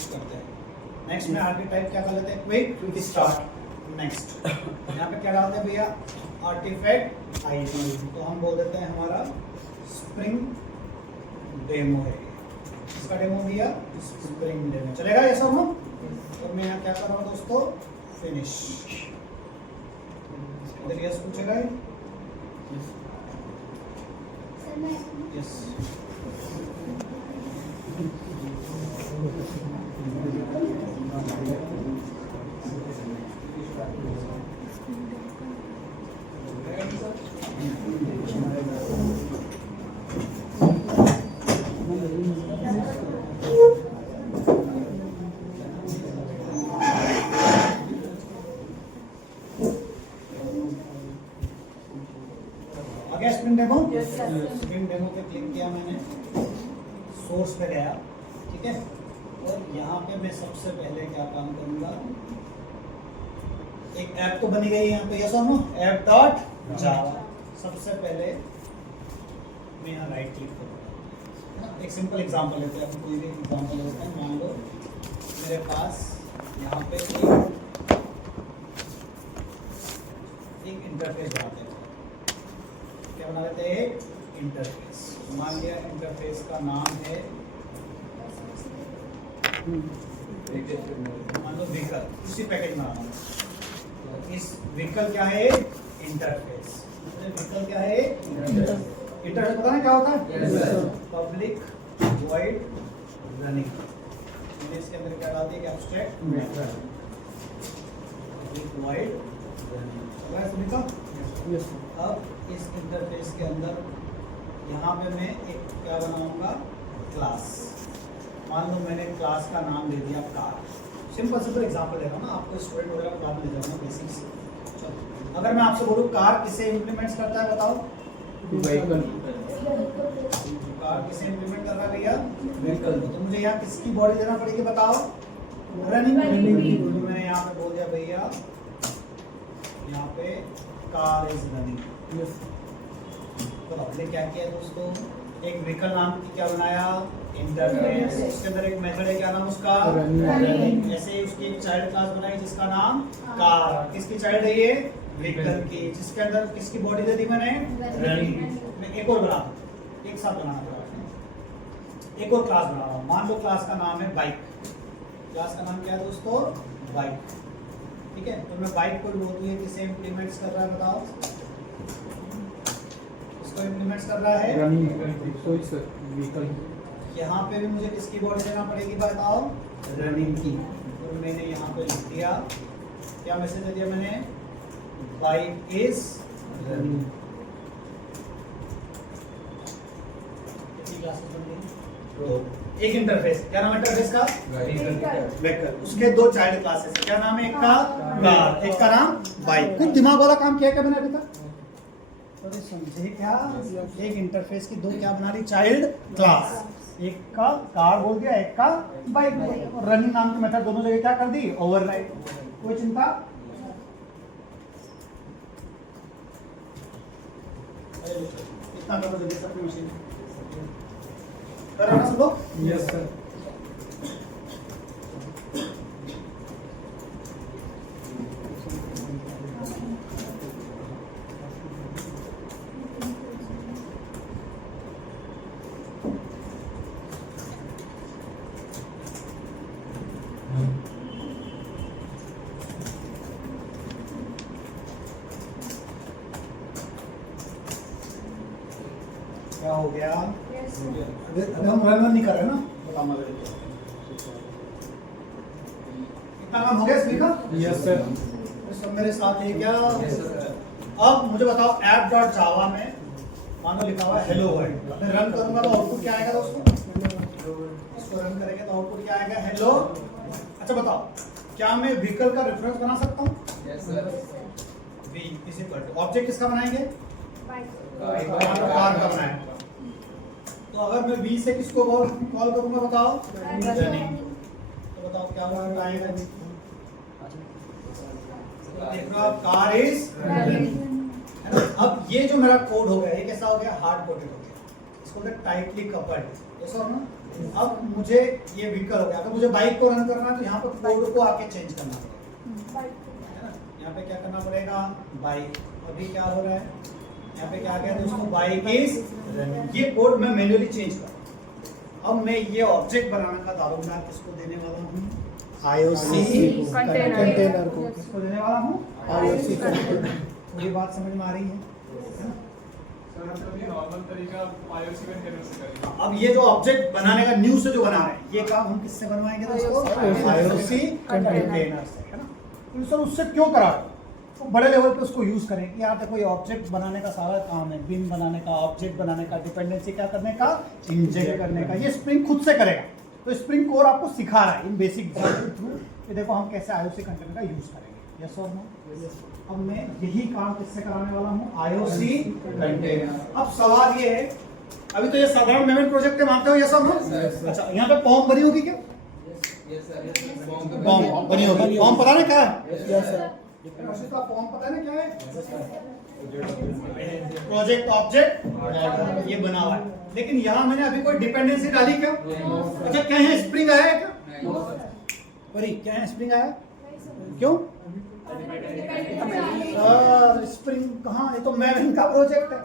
Next करते हैं। Next में आरटी टाइप क्या कर लेते हैं, क्विक स्टार्ट नेक्स्ट। यहाँ पे क्या डालते हैं भैया, आर्टिफैक्ट आईडी, तो हम बोल देते हैं हमारा स्प्रिंग डेमो है। इसका डेमो भैया स्प्रिंग डेमो चलेगा ये सब। हम और मैं यहाँ क्या कर रहा हूँ दोस्तों, फिनिश। इधर यस पूछेगा yes. Spring demo, spring demo पे क्लिक किया मैंने, सोर्स पे गया, ठीक है। और यहाँ पे मैं सबसे पहले क्या काम करूँगा, एक ऐप तो बनी गई यहाँ पे, यस और नो, ऐप डॉट जावा। सबसे पहले मैं यहाँ राइट क्लिक करूँगा। एक सिंपल एग्जांपल लेते हैं, कोई भी एग्जांपल लेते हैं। मान लो मेरे पास यहाँ पे एक इंटरफेस बनाते हैं, क्या बना लेते हैं, इंटरफेस। मान लिया इंटरफेस का नाम है, मान लो व्हीकल, उसी पैकेज में आना। तो इस व्हीकल क्या है, इंटरफेस। व्हीकल क्या है, इंटरफेस। पता ना क्या होता है, पब्लिक वॉइड रनिंग। मैंने इसके अंदर क्या डाल दिया, abstract method public void running. अब इस इंटरफेस के अंदर यहाँ पे मैं एक क्या बनाऊंगा, क्लास। मान लो मैंने क्लास का नाम दे दिया कार। सिंपल एग्जांपल ले रहा हूँ ना, आपको स्टूडेंट वगैरह क्लास में ले जाऊंगा बेसिक्स। चलो अगर मैं आपसे बोलूँ कार किसे इम्प्लीमेंट करता है, बताओ। कार किसे इम्प्लीमेंट कर रहा है भैया, व्हीकल। तो मुझे यहाँ किसकी बॉडी देना पड़ेगी, बताओ, रनिंग। तो मैंने यहाँ पे बोल दिया भैया, यहाँ पे कार इज रनिंग। तो आपने क्या किया दोस्तों, एक व्हीकल नाम की क्या बनाया, इंटरफेस। उसके अंदर एक मेथड है, क्या नाम उसका, रनिंग। ऐसे ही उसकी एक चाइल्ड क्लास बनाई जिसका नाम कार। किसकी चाइल्ड है ये, व्हीकल की, जिसके अंदर किसकी बॉडी दे दी मैंने, रनिंग। मैं एक और बना, एक साथ बनाना पड़ा, एक और क्लास बना रहा हूँ। मान लो क्लास का नाम है बाइक। क्लास का नाम क्या है दोस्तों, बाइक, ठीक है। तो मैं बाइक को बोलती है किसे इम्प्लीमेंट्स कर रहा है, बताओ, इसको इम्प्लीमेंट्स कर रहा है व्हीकल। यहाँ पे भी मुझे किसकी बॉडी देना पड़ेगी, बताओ, रनिंग की। और मैंने यहाँ पे लिख दिया, क्या मैसेज दे दिया मैंने, बाइक इज रनिंग। कितनी क्लासेस बन गई, दो। एक इंटरफेस, क्या नाम है इंटरफेस का, व्हीकल। उसके दो चाइल्ड क्लासेस, क्या नाम है, एक का कार, एक का नाम बाइक। कुछ दिमाग वाला काम किया क्या मैंने अभी तक, तो समझे क्या। एक इंटरफेस की दो क्या बना रही, चाइल्ड क्लास। एक का कार बोल दिया, एक का बाइक बोल दिया। और रनिंग नाम की मेथड दोनों जगह क्या कर दी, ओवरराइड। कोई चिंता, इतना कर दो जल्दी सबकी मशीन कर रहा है सब लोग, यस सर। क्या हो गया, अभी हम रन नहीं कर रहे ना, बताओ मगर इतना काम हो गया इसमें का, यस सर। सब मेरे साथ है क्या। अब मुझे बताओ, ऐप डॉट जावा में मानो लिखा हुआ है हेलो वर्ल्ड। मैं रन करूंगा तो आउटपुट क्या आएगा दोस्तों, इसको रन करेंगे तो आउटपुट क्या आएगा, हेलो। अच्छा बताओ, क्या मैं व्हीकल का रेफरेंस बना सकता हूँ, yes sir. V is equal to object किसका बनाएंगे, कार का बनाएंगे। तो अगर मैं V से किसको कॉल करूंगा, बताओ, रनिंग। तो बताओ क्या होगा, आएगा, देख लो आप, कार इज रनिंग। अब ये जो मेरा कोड हो गया, ये कैसा हो गया, हार्ड कोडेड हो गया। इसको बोलते टाइटली कपल्ड, यस और नो। अब मुझे ये व्हीकल हो गया, अगर मुझे बाइक को रन करना है तो यहाँ पर कोड को आके चेंज करना पड़ेगा, है ना। यहाँ पे क्या करना पड़ेगा, बाइक, अभी क्या हो रहा है, यहाँ पे क्या आ गया दोस्तों, बाइक इज, ये कोड मैं मैन्युअली चेंज कर। अब मैं ये ऑब्जेक्ट बनाने का दारोमदार किसको देने वाला हूँ, IOC कंटेनर को किसको देने वाला हूँ, IOC कंटेनर। पूरी बात समझ में आ रही है ना? नॉर्मल तरीका IOC कंटेनर से करेंगे। अब ये जो ऑब्जेक्ट बनाने का न्यू से जो बना रहे हैं, ये काम हम किससे बनवाएंगे दोस्तों, IOC कंटेनर से, है ना। तो सर उससे क्यों करा, तो बड़े लेवल पे उसको यूज करें कि यार देखो ये ऑब्जेक्ट बनाने का सारा काम है, बिन बनाने का, ऑब्जेक्ट बनाने का, डिपेंडेंसी क्या करने का, इंजेक्ट करने का, ये स्प्रिंग खुद से करेगा। तो स्प्रिंग कोर आपको सिखा रहा है इन बेसिक एग्जांपल के थ्रू कि देखो हम कैसे IOC कंटेनर का यूज करेंगे, यस और नो। अब मैं यही काम किससे कराने वाला हूँ, IOC कंटेनर। अब सवाल ये है, अभी तो ये साधारण मेमोरी प्रोजेक्ट है, मानते हो यस और नो। अच्छा, यहाँ पे फॉर्म बनी होगी क्या, फॉर्म बनी होगी, फॉर्म पता ना क्या है, फॉर्म पता है ना क्या है, प्रोजेक्ट ऑब्जेक्ट ये बना हुआ है। लेकिन यहाँ मैंने अभी कोई डिपेंडेंसी डाली क्या, अच्छा क्या है, स्प्रिंग आया है क्या, परी क्या है, स्प्रिंग आया, क्यों स्प्रिंग कहाँ, ये तो मैविन का प्रोजेक्ट है,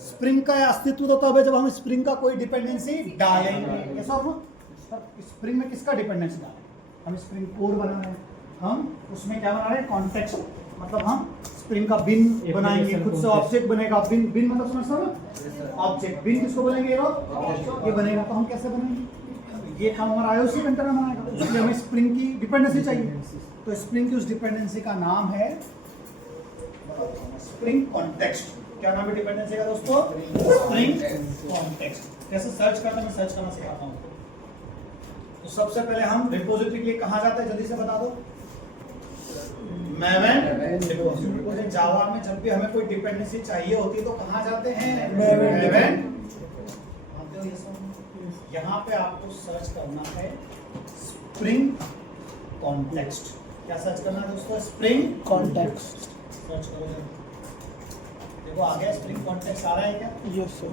स्प्रिंग का अस्तित्व तो तब है जब हम स्प्रिंग का कोई डिपेंडेंसी डालेंगे, ऐसा हो ना। स्प्रिंग में किसका डिपेंडेंसी डालें, हम स्प्रिंग कोर बना रहे हैं, हम उसमें क्या बना रहे हैं, कॉन्टेक्स्ट, मतलब हम स्प्रिंग का बिन बनाएंगे, खुद से ऑब्जेक्ट बनेगा, बिन बिन मतलब समझते हो ना, ऑब्जेक्ट बिन किसको बोलेंगे, ये बनेगा। तो हम कैसे बनाएंगे, ये काम हमारा IOC कंटेनर बनाएगा, इसलिए हमें स्प्रिंग की डिपेंडेंसी चाहिए। तो स्प्रिंग की उस डिपेंडेंसी का नाम है स्प्रिंग कॉन्टेक्स्ट। क्या नाम है डिपेंडेंसी का दोस्तों, स्प्रिंग कॉन्टेक्स्ट। कैसे सर्च करते हैं, मैं सर्च करना सिखाता हूँ। तो सबसे पहले हम रिपोजिटरी के कहाँ जाते हैं, जल्दी से बता दो, मेवन रिपोजिटरी। जावा में जब भी हमें कोई डिपेंडेंसी चाहिए होती है तो कहाँ जाते हैं, मेवन। यहाँ पे आपको सर्च करना है स्प्रिंग कॉन्टेक्स्ट। क्या सर्च करना है दोस्तों, स्प्रिंग कॉन्टेक्स्ट सर्च करो, देखो आ गया, स्प्रिंग कॉन्टेक्स्ट आ रहा है क्या, यस सर,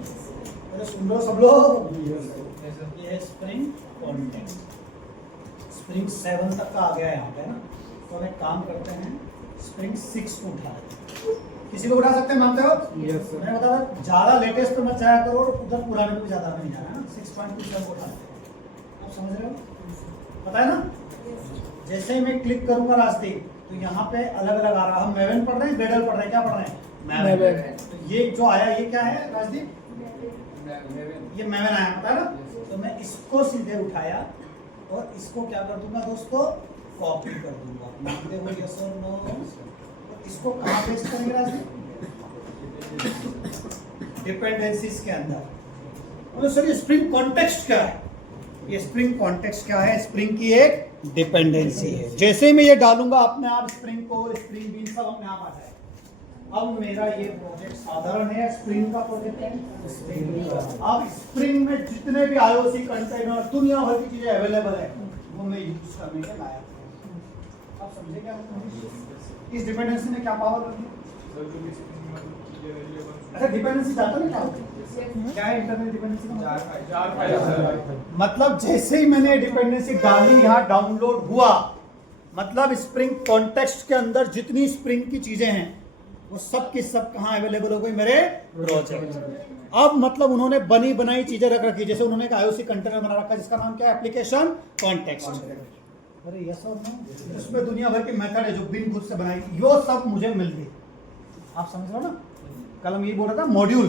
अरे सुन लो सब लोग, ये है स्प्रिंग कॉन्टेक्स्ट, स्प्रिंग 7 तक का आ गया यहाँ पे ना। तो हम एक काम करते हैं, स्प्रिंग 6 को उठा लेते हैं। किसी को उठा सकते हैं, मानते हो, यस सर। मैं बता रहा हूँ ज्यादा लेटेस्ट पे मत जाया करो, उधर पुराने पे भी ज्यादा नहीं जाना है ना। 6.2 को उठा लेते हैं, आप समझ रहे हो, पता है ना। जैसे ही मैं क्लिक करूंगा राजदीप, तो यहाँ पे अलग अलग आ रहा है, हम मेवन पढ़ रहे हैं, बेडल पढ़ रहे हैं, क्या पढ़ रहे हैं, मेवन। तो ये जो आया ये क्या है राजदीप, ये मेवन आया, पता है ना। तो मैं इसको सीधे उठाया और इसको क्या कर दूंगा दोस्तों, कॉपी कर दूंगा, मानते हो यस और नो। तो इसको कहाँ पेस्ट करेंगे राजदीप, डिपेंडेंसीज के अंदर। सर ये स्प्रिंग कॉन्टेक्स्ट क्या है, ये स्प्रिंग कॉन्टेक्स्ट क्या है, स्प्रिंग की एक डिपेंडेंसी है। जैसे ही मैं ये डालूंगा अपने आप स्प्रिंग को, स्प्रिंग बीन सब अपने आप आ जाएगा। अब मेरा ये प्रोजेक्ट साधारण है, स्प्रिंग का प्रोजेक्ट है। अब स्प्रिंग में जितने भी IOC कंटेनर दुनिया भर की चीजें अवेलेबल है, वो मैं यूज करने के लायक हूं। आप समझे क्या, इस डिपेंडेंसी में क्या पावर लगी। अच्छा डिपेंडेंसी जाता नहीं क्या होता है? क्या है इंटरनल डिपेंडेंसी का मतलब, जैसे ही मैंने डिपेंडेंसी डाली यहाँ डाउनलोड हुआ, मतलब स्प्रिंग कॉन्टेक्स्ट के अंदर जितनी स्प्रिंग की चीजें हैं वो सब की सब कहाँ अवेलेबल हो गई, मेरे प्रोजेक्ट। अब मतलब उन्होंने बनी बनाई चीजें रख रखी, जैसे उन्होंने एक IOC कंटेनर बना रखा जिसका नाम क्या है, एप्लीकेशन कॉन्टेक्स्ट। अरे यस और नो, इसमें दुनिया भर की मेथड है जो बिन खुद से बनाई, यो सब मुझे मिल गई। आप समझ रहे हो ना। कल हम ये बोल रहा था मॉड्यूल,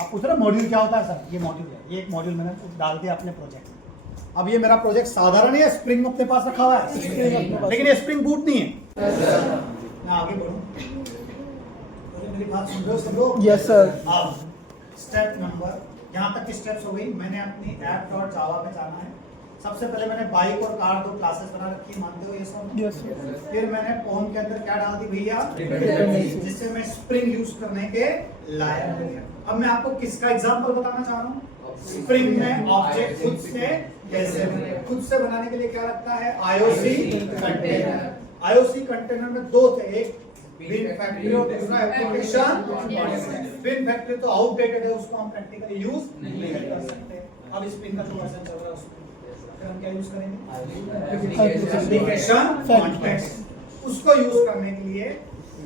आप पूछ रहे मॉड्यूल क्या होता है सर, ये मॉड्यूल है, ये एक मॉड्यूल मैंने डाल दिया अपने प्रोजेक्ट। अब ये मेरा प्रोजेक्ट साधारण है, स्प्रिंग अपने पास रखा हुआ है, लेकिन ये स्प्रिंग बूट नहीं है। मैं आगे बढ़ूं, मेरी बात सुन रहे हो सब लोग, यस सर। अब स्टेप नंबर, यहाँ तक की स्टेप्स हो गई। मैंने अपनी app.java में जाना है। सबसे पहले मैंने बाइक और कार दो क्लासेस बना रखी, मानते हो ये सब, यस सर। फिर मैंने फॉर्म के अंदर क्या डाल दी भैया, जिससे मैं स्प्रिंग यूज करने के लायक हूं। अब मैं आपको किसका एग्जांपल बताना चाह रहा हूँ, स्प्रिंग में ऑब्जेक्ट खुद से कैसे बने। खुद से बनाने के लिए क्या लगता है, IOC कंटेनर। IOC कंटेनर में दो थे, एक बिन फैक्ट्री और दूसरा एप्लीकेशन कॉन्टेक्स्ट। बिन फैक्ट्री तो आउटडेटेड है, उसको हम प्रैक्टिकली यूज नहीं कर सकते। अब इस पिन का जो वर्जन चल रहा है उसमें फिर हम क्या यूज करेंगे? Application context. उसको यूज करने के लिए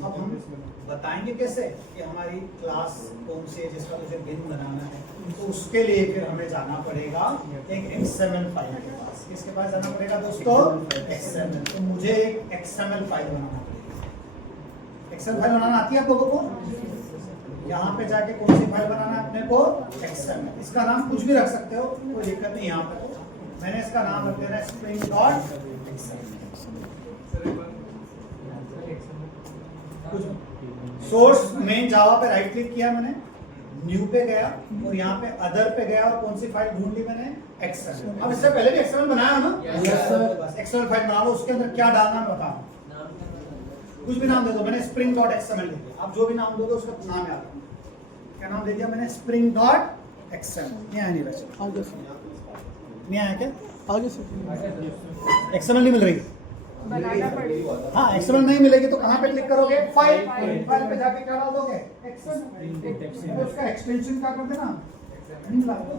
अब हम बताएंगे कैसे कि हमारी क्लास कौन सी है जिसका मुझे बिन बनाना है। तो उसके लिए फिर हमें जाना पड़ेगा एक XML फाइल के पास। किसके पास जाना पड़ेगा दोस्तों? XML। तो मुझे एक XML फाइल बनाना पड़ेगा। एक्सेल फाइल बनाना आती है आप लोगों को? यहाँ पे जाके कौन सी फाइल बनाना है अपने को? XML। इसका नाम कुछ भी रख सकते हो, कोई दिक्कत नहीं। यहाँ पे मैंने इसका नाम रख देना spring.xml। सोर्स मेन जावा पे राइट क्लिक किया मैंने, न्यू पे गया और यहाँ पे अदर पे गया और कौन सी फाइल ढूंढ ली मैंने? XML। अब इससे पहले भी XML बनाया ना? Yes sir. XML फाइल बना लो, उसके अंदर क्या डालना है बताओ। कुछ भी नाम दे दो। मैंने spring.xml लिख दिया। आप जो भी नाम दोगे उसका नाम याद रखना। क्या नाम दे दिया मैंने? spring.xml। ये नहीं बचा, आगे सर, नहीं आया क्या? आगे सर। XML नहीं मिल रही? बनाना पड़ेगा। हाँ, XML नहीं मिलेगी तो कहाँ पे क्लिक करोगे? फाइल। फाइल पे जाके क्या डाल दोगे? XML। और उसका एक्सटेंशन क्या कर देना? नहीं डाल दो।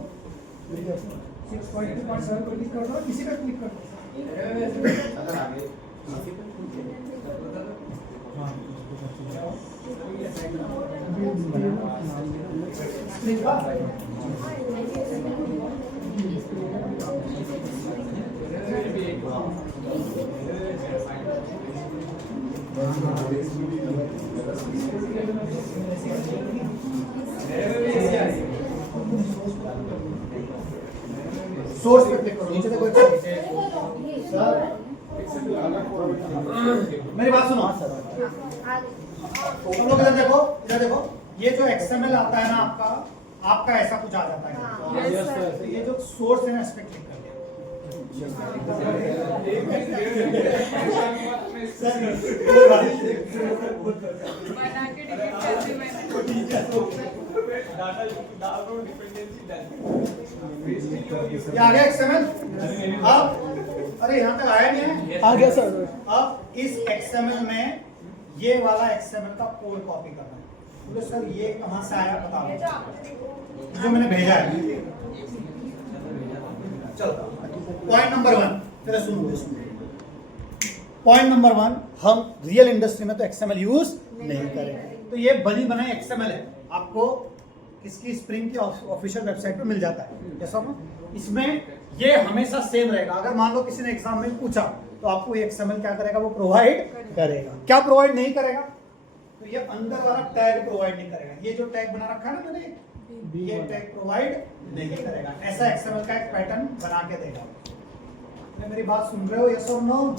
6.2.7 पर क्लिक कर दो, किसी पे क्लिक कर दो। सोर्स पे क्लिक करो, नीचे देखो। सर मेरी बात सुनो। तुम लोग इधर देखो, इधर देखो। ये जो XML आता है ना आपका ऐसा कुछ आ जाता है। Yes sir. तो ये जो सोर्स है ना, इस पे क्लिक कर बना के डिलीट कर दी मैंने। ये आ गया XML। अब अरे यहाँ तक आया नहीं है? आ गया सर। अब इस XML में ये वाला XML का कोड कॉपी करना है। बोले सर ये कहाँ से आया बताओ, जो मैंने भेजा है। चलो पॉइंट नंबर 1 फिर सुनो। पॉइंट नंबर 1, हम रियल इंडस्ट्री में तो XML यूज नहीं करेंगे। तो ये बनी बनाई XML है, आपको इसकी स्प्रिंग की ऑफिशियल वेबसाइट पे मिल जाता है। जैसा इसमें ये हमेशा सेम रहेगा। अगर मान लो किसी ने एग्जाम में पूछा तो आपको ये XML क्या करेगा? वो प्रोवाइड करेगा। क्या प्रोवाइड नहीं करेगा? तो ये अंदर वाला टैग प्रोवाइड नहीं करेगा। ये जो टैग बना रखा है ना मैंने, ये टैग प्रोवाइड नहीं करेगा। ऐसा XML का एक पैटर्न बना के देगा। मेरी बात सुन रहे हो? यस और नो?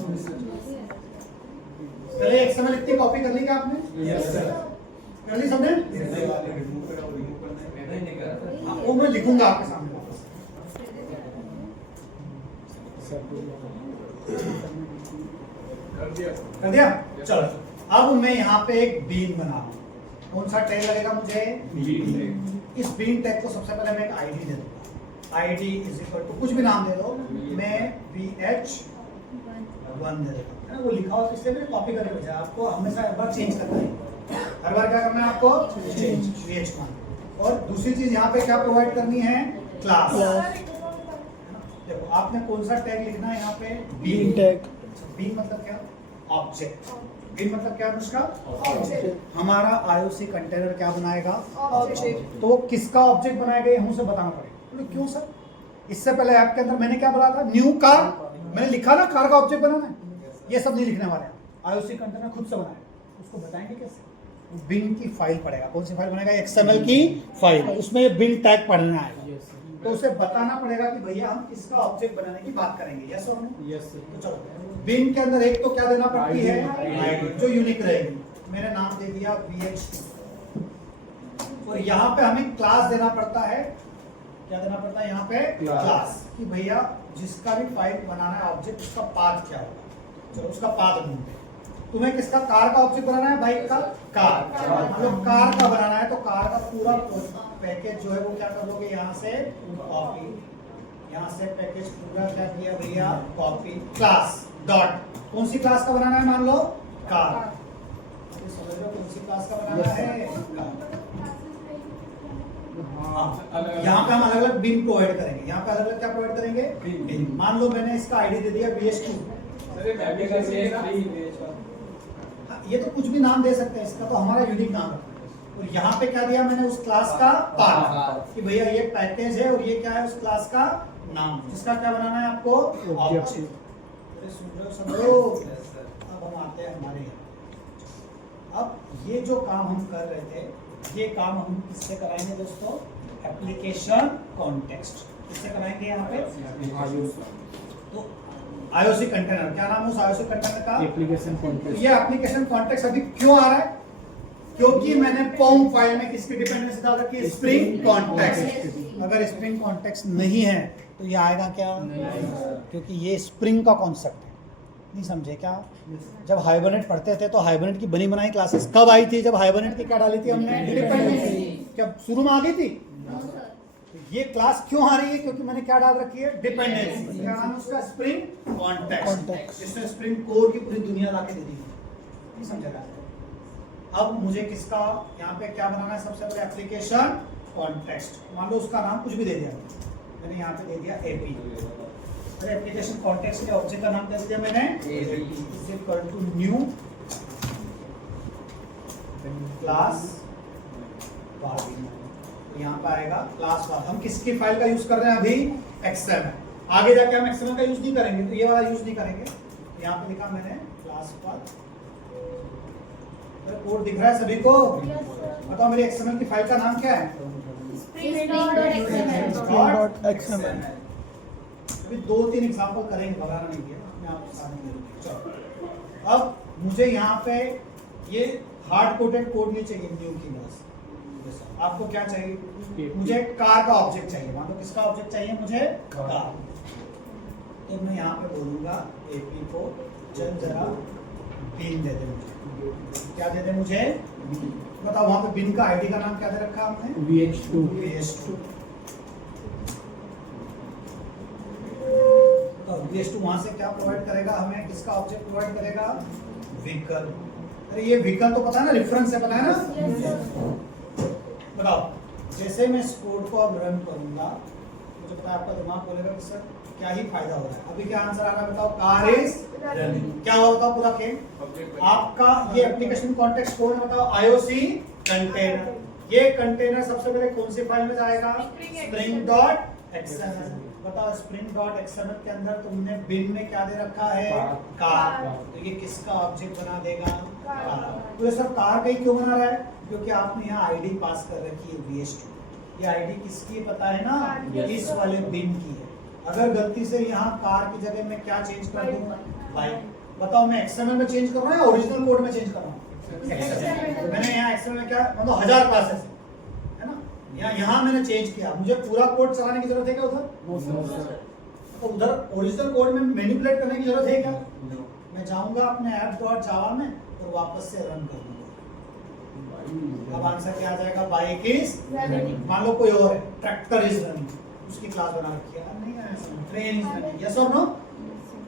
पहले XML इतनी कॉपी कर ली क्या आपने? Yes sir. कर ली सबने? हाँ, वो मैं लिखूंगा आपके सामने। कर दिया? चलो अब मैं यहाँ पे एक बीन बना रहा हूँ। कौन सा टैग लगेगा मुझे? इस बीन टैग को सबसे पहले मैं एक आईडी दे दूंगा। आईडी इज इक्वल टू कुछ भी नाम दे दो। मैं BH1 दे देता हूँ। वो लिखा हो इसलिए मैंने कॉपी करके भेजा। आपको हमेशा हर बार चेंज करना है। हर बार क्या करना है आपको? चेंज। BH1। और दूसरी चीज यहाँ पे क्या प्रोवाइड करनी है? क्लास। देखो आपने कौन सा टैग लिखना है यहाँ पे? Been tag. बीन मतलब क्या? ऑब्जेक्ट। बीन मतलब क्या अनुष्का? ऑब्जेक्ट। हमारा IOC कंटेनर क्या बनाएगा? ऑब्जेक्ट। तो वो किसका ऑब्जेक्ट बनाएगा ये हमसे बताना पड़ेगा। तो क्यों सर? इससे पहले ऐप के अंदर मैंने क्या बोला था? New car. मैंने लिखा ना कार का ऑब्जेक्ट बनाना है। ये सब नहीं लिखने वाले हैं। IOC कंटेनर खुद से बनाए, उसको बताएंगे कैसे? बिन की फाइल पड़ेगा। कौन सी फाइल बनेगा? XML की फाइल। उसमें बिन टैग पढ़ना है। तो उसे बताना पड़ेगा कि भैया हम किसका ऑब्जेक्ट बनाने की बात करेंगे। यस और नो? Yes sir. तो चलो बिन के अंदर एक तो क्या देना पड़ती है? आईडी जो यूनिक रहेगी। मैंने नाम दे दिया BH2। और यहाँ पे हमें क्लास देना पड़ता है। क्या देना पड़ता है यहाँ पे? क्लास। कि भैया जिसका भी फाइल बनाना है ऑब्जेक्ट, उसका पाथ क्या होगा। चलो उसका पाथ ढूंढते हैं। तुम्हें किसका? कार का ऑब्जेक्ट बनाना है? बाइक का? कार। मतलब कार का बनाना है तो कार का पूरा पैकेज जो है वो क्या कर लोगे? यहाँ से कॉपी। यहाँ से पैकेज पूरा क्या किया भैया? कॉपी। Class dot. कौन सी क्लास का बनाना है? मान लो कार। समझ लो कौन सी क्लास का बनाना है। हाँ, यहाँ पे हम अलग अलग बिन प्रोवाइड करेंगे। यहाँ पे अलग अलग क्या प्रोवाइड करेंगे? बिन। मान लो मैंने इसका आईडी दे दिया BS2। सर ये मैपिंग कैसे है ना? हाँ, ये तो कुछ भी नाम दे सकते हैं, इसका तो हमारा यूनिक नाम है। और यहाँ पे क्या दिया मैंने? उस क्लास का पाथ कि भैया ये पैकेज है और ये क्या है? उस क्लास का नाम, जिसका क्या बनाना है आपको? ऑब्जेक्ट। सुन रहे हो सब लोग? अब हम आते हैं हमारे यहाँ। अब ये जो काम हम कर रहे थे, ये काम हम किससे कराएंगे दोस्तों? Application context. किससे कराएंगे यहाँ पे? तो IOC कंटेनर। क्या नाम है उस IOC कंटेनर का? Application context. ये एप्लीकेशन कॉन्टेक्स्ट अभी क्यों आ रहा है? क्योंकि मैंने पॉम फाइल में किसकी डिपेंडेंसी डाल रखी है? Spring context. अगर स्प्रिंग कॉन्टेक्स्ट नहीं है तो ये आएगा क्या? क्योंकि ये स्प्रिंग का कॉन्सेप्ट है। नहीं समझे क्या? जब हाइबरनेट पढ़ते थे तो हाइबरनेट की बनी बनाई क्लासेस कब आई थी? जब हाइबरनेट की क्या डाली थी हमने? डिपेंडेंसी। क्या शुरू में आ गई थी? ये क्लास क्यों आ रही है? क्योंकि मैंने क्या डाल रखी है? डिपेंडेंसी। क्या नाम है उसका? Spring context. जिसने स्प्रिंग कोर की पूरी दुनिया ला के दे दी। नहीं समझा? अब मुझे किसका यहाँ पे क्या बनाना है? सबसे पहले एप्लीकेशन कॉन्टेक्स्ट। मान लो उसका नाम कुछ भी दे दिया मैंने, यहाँ पे दे दिया AP। अरे एप्लीकेशन कॉन्टेक्स्ट के ऑब्जेक्ट का नाम क्या दे दिया मैंने? Is equal to new class path. यहाँ पे आएगा क्लास पाथ। हम किसकी फाइल का यूज कर रहे हैं अभी? XML। आगे जाके हम XML का यूज नहीं करेंगे, तो ये वाला यूज नहीं करेंगे। यहाँ पे लिखा मैंने क्लास पाथ। कोड दिख रहा है सभी को? बताओ मेरी XML की फाइल का नाम क्या है? XML। अभी 2-3 एग्जांपल करेंगे, घबराना नहीं है, मैं आपको सामने दे दूंगा। चलो, अब मुझे यहाँ पे ये हार्ड कोडेड कोड नहीं चाहिए न्यू की बस। आपको क्या चाहिए? मुझे कार का ऑब्जेक्ट चाहिए। मान लो किसका ऑब्जेक्ट चाहिए मुझे? कार। तो मैं यहाँ पे बोलूंगा AP को चल जरा बिन दे दे मुझे। क्या दे दे मुझे? बताओ वहां पे बिन का आईडी का नाम क्या दे रखा हमने? VS2। तो VS2 वहां से क्या प्रोवाइड करेगा हमें? किसका ऑब्जेक्ट प्रोवाइड करेगा? व्हीकल। अरे ये व्हीकल तो पता है ना, रेफरेंस से पता है ना? बताओ, जैसे मैं इस कोड को अब रन करूंगा, मुझे पता है आपका दिमाग बोलेगा कि सर क्या ही फायदा हो रहा है। अभी क्या आंसर आ रहा है बताओ? Car is running. क्या हुआ बताओ पूरा खेल? आपका ये एप्लीकेशन कॉन्टेक्स्ट कोड बताओ IOC कंटेनर। ये कंटेनर सबसे पहले कौन सी फाइल में जाएगा? spring.xml। बताओ spring.xml के अंदर तुमने बिन में क्या दे रखा है? कार। तो ये किसका ऑब्जेक्ट बना देगा? कार। तो ये सब कार का ही क्यों बना रहा है? क्योंकि आपने यहाँ आईडी पास कर रखी है VS2। ये आईडी किसकी पता है ना? इस वाले बिन की है। अगर गलती से यहाँ कार की जगह मैं क्या चेंज कर दूं? बाइक। बताओ मैं XML में चेंज कर रहा हूँ या ओरिजिनल कोड में चेंज कर रहा हूँ? तो मैंने यहाँ XML में क्या मतलब 1000 क्लासेस है ना, यहाँ मैंने चेंज किया। मुझे पूरा कोड चलाने की जरूरत है क्या उधर? तो उधर ओरिजिनल कोड में मैनिपुलेट करने की जरूरत है क्या? मैं जाऊंगा अपने app.java में और वापस से रन कर दूंगा। अब आंसर क्या आ जाएगा? Bike is running. मान लो कोई और है, ट्रैक्टर इज रनिंग, उसकी क्लास बना रखी है। नहीं है ट्रेन इज रनिंग। यस और नो?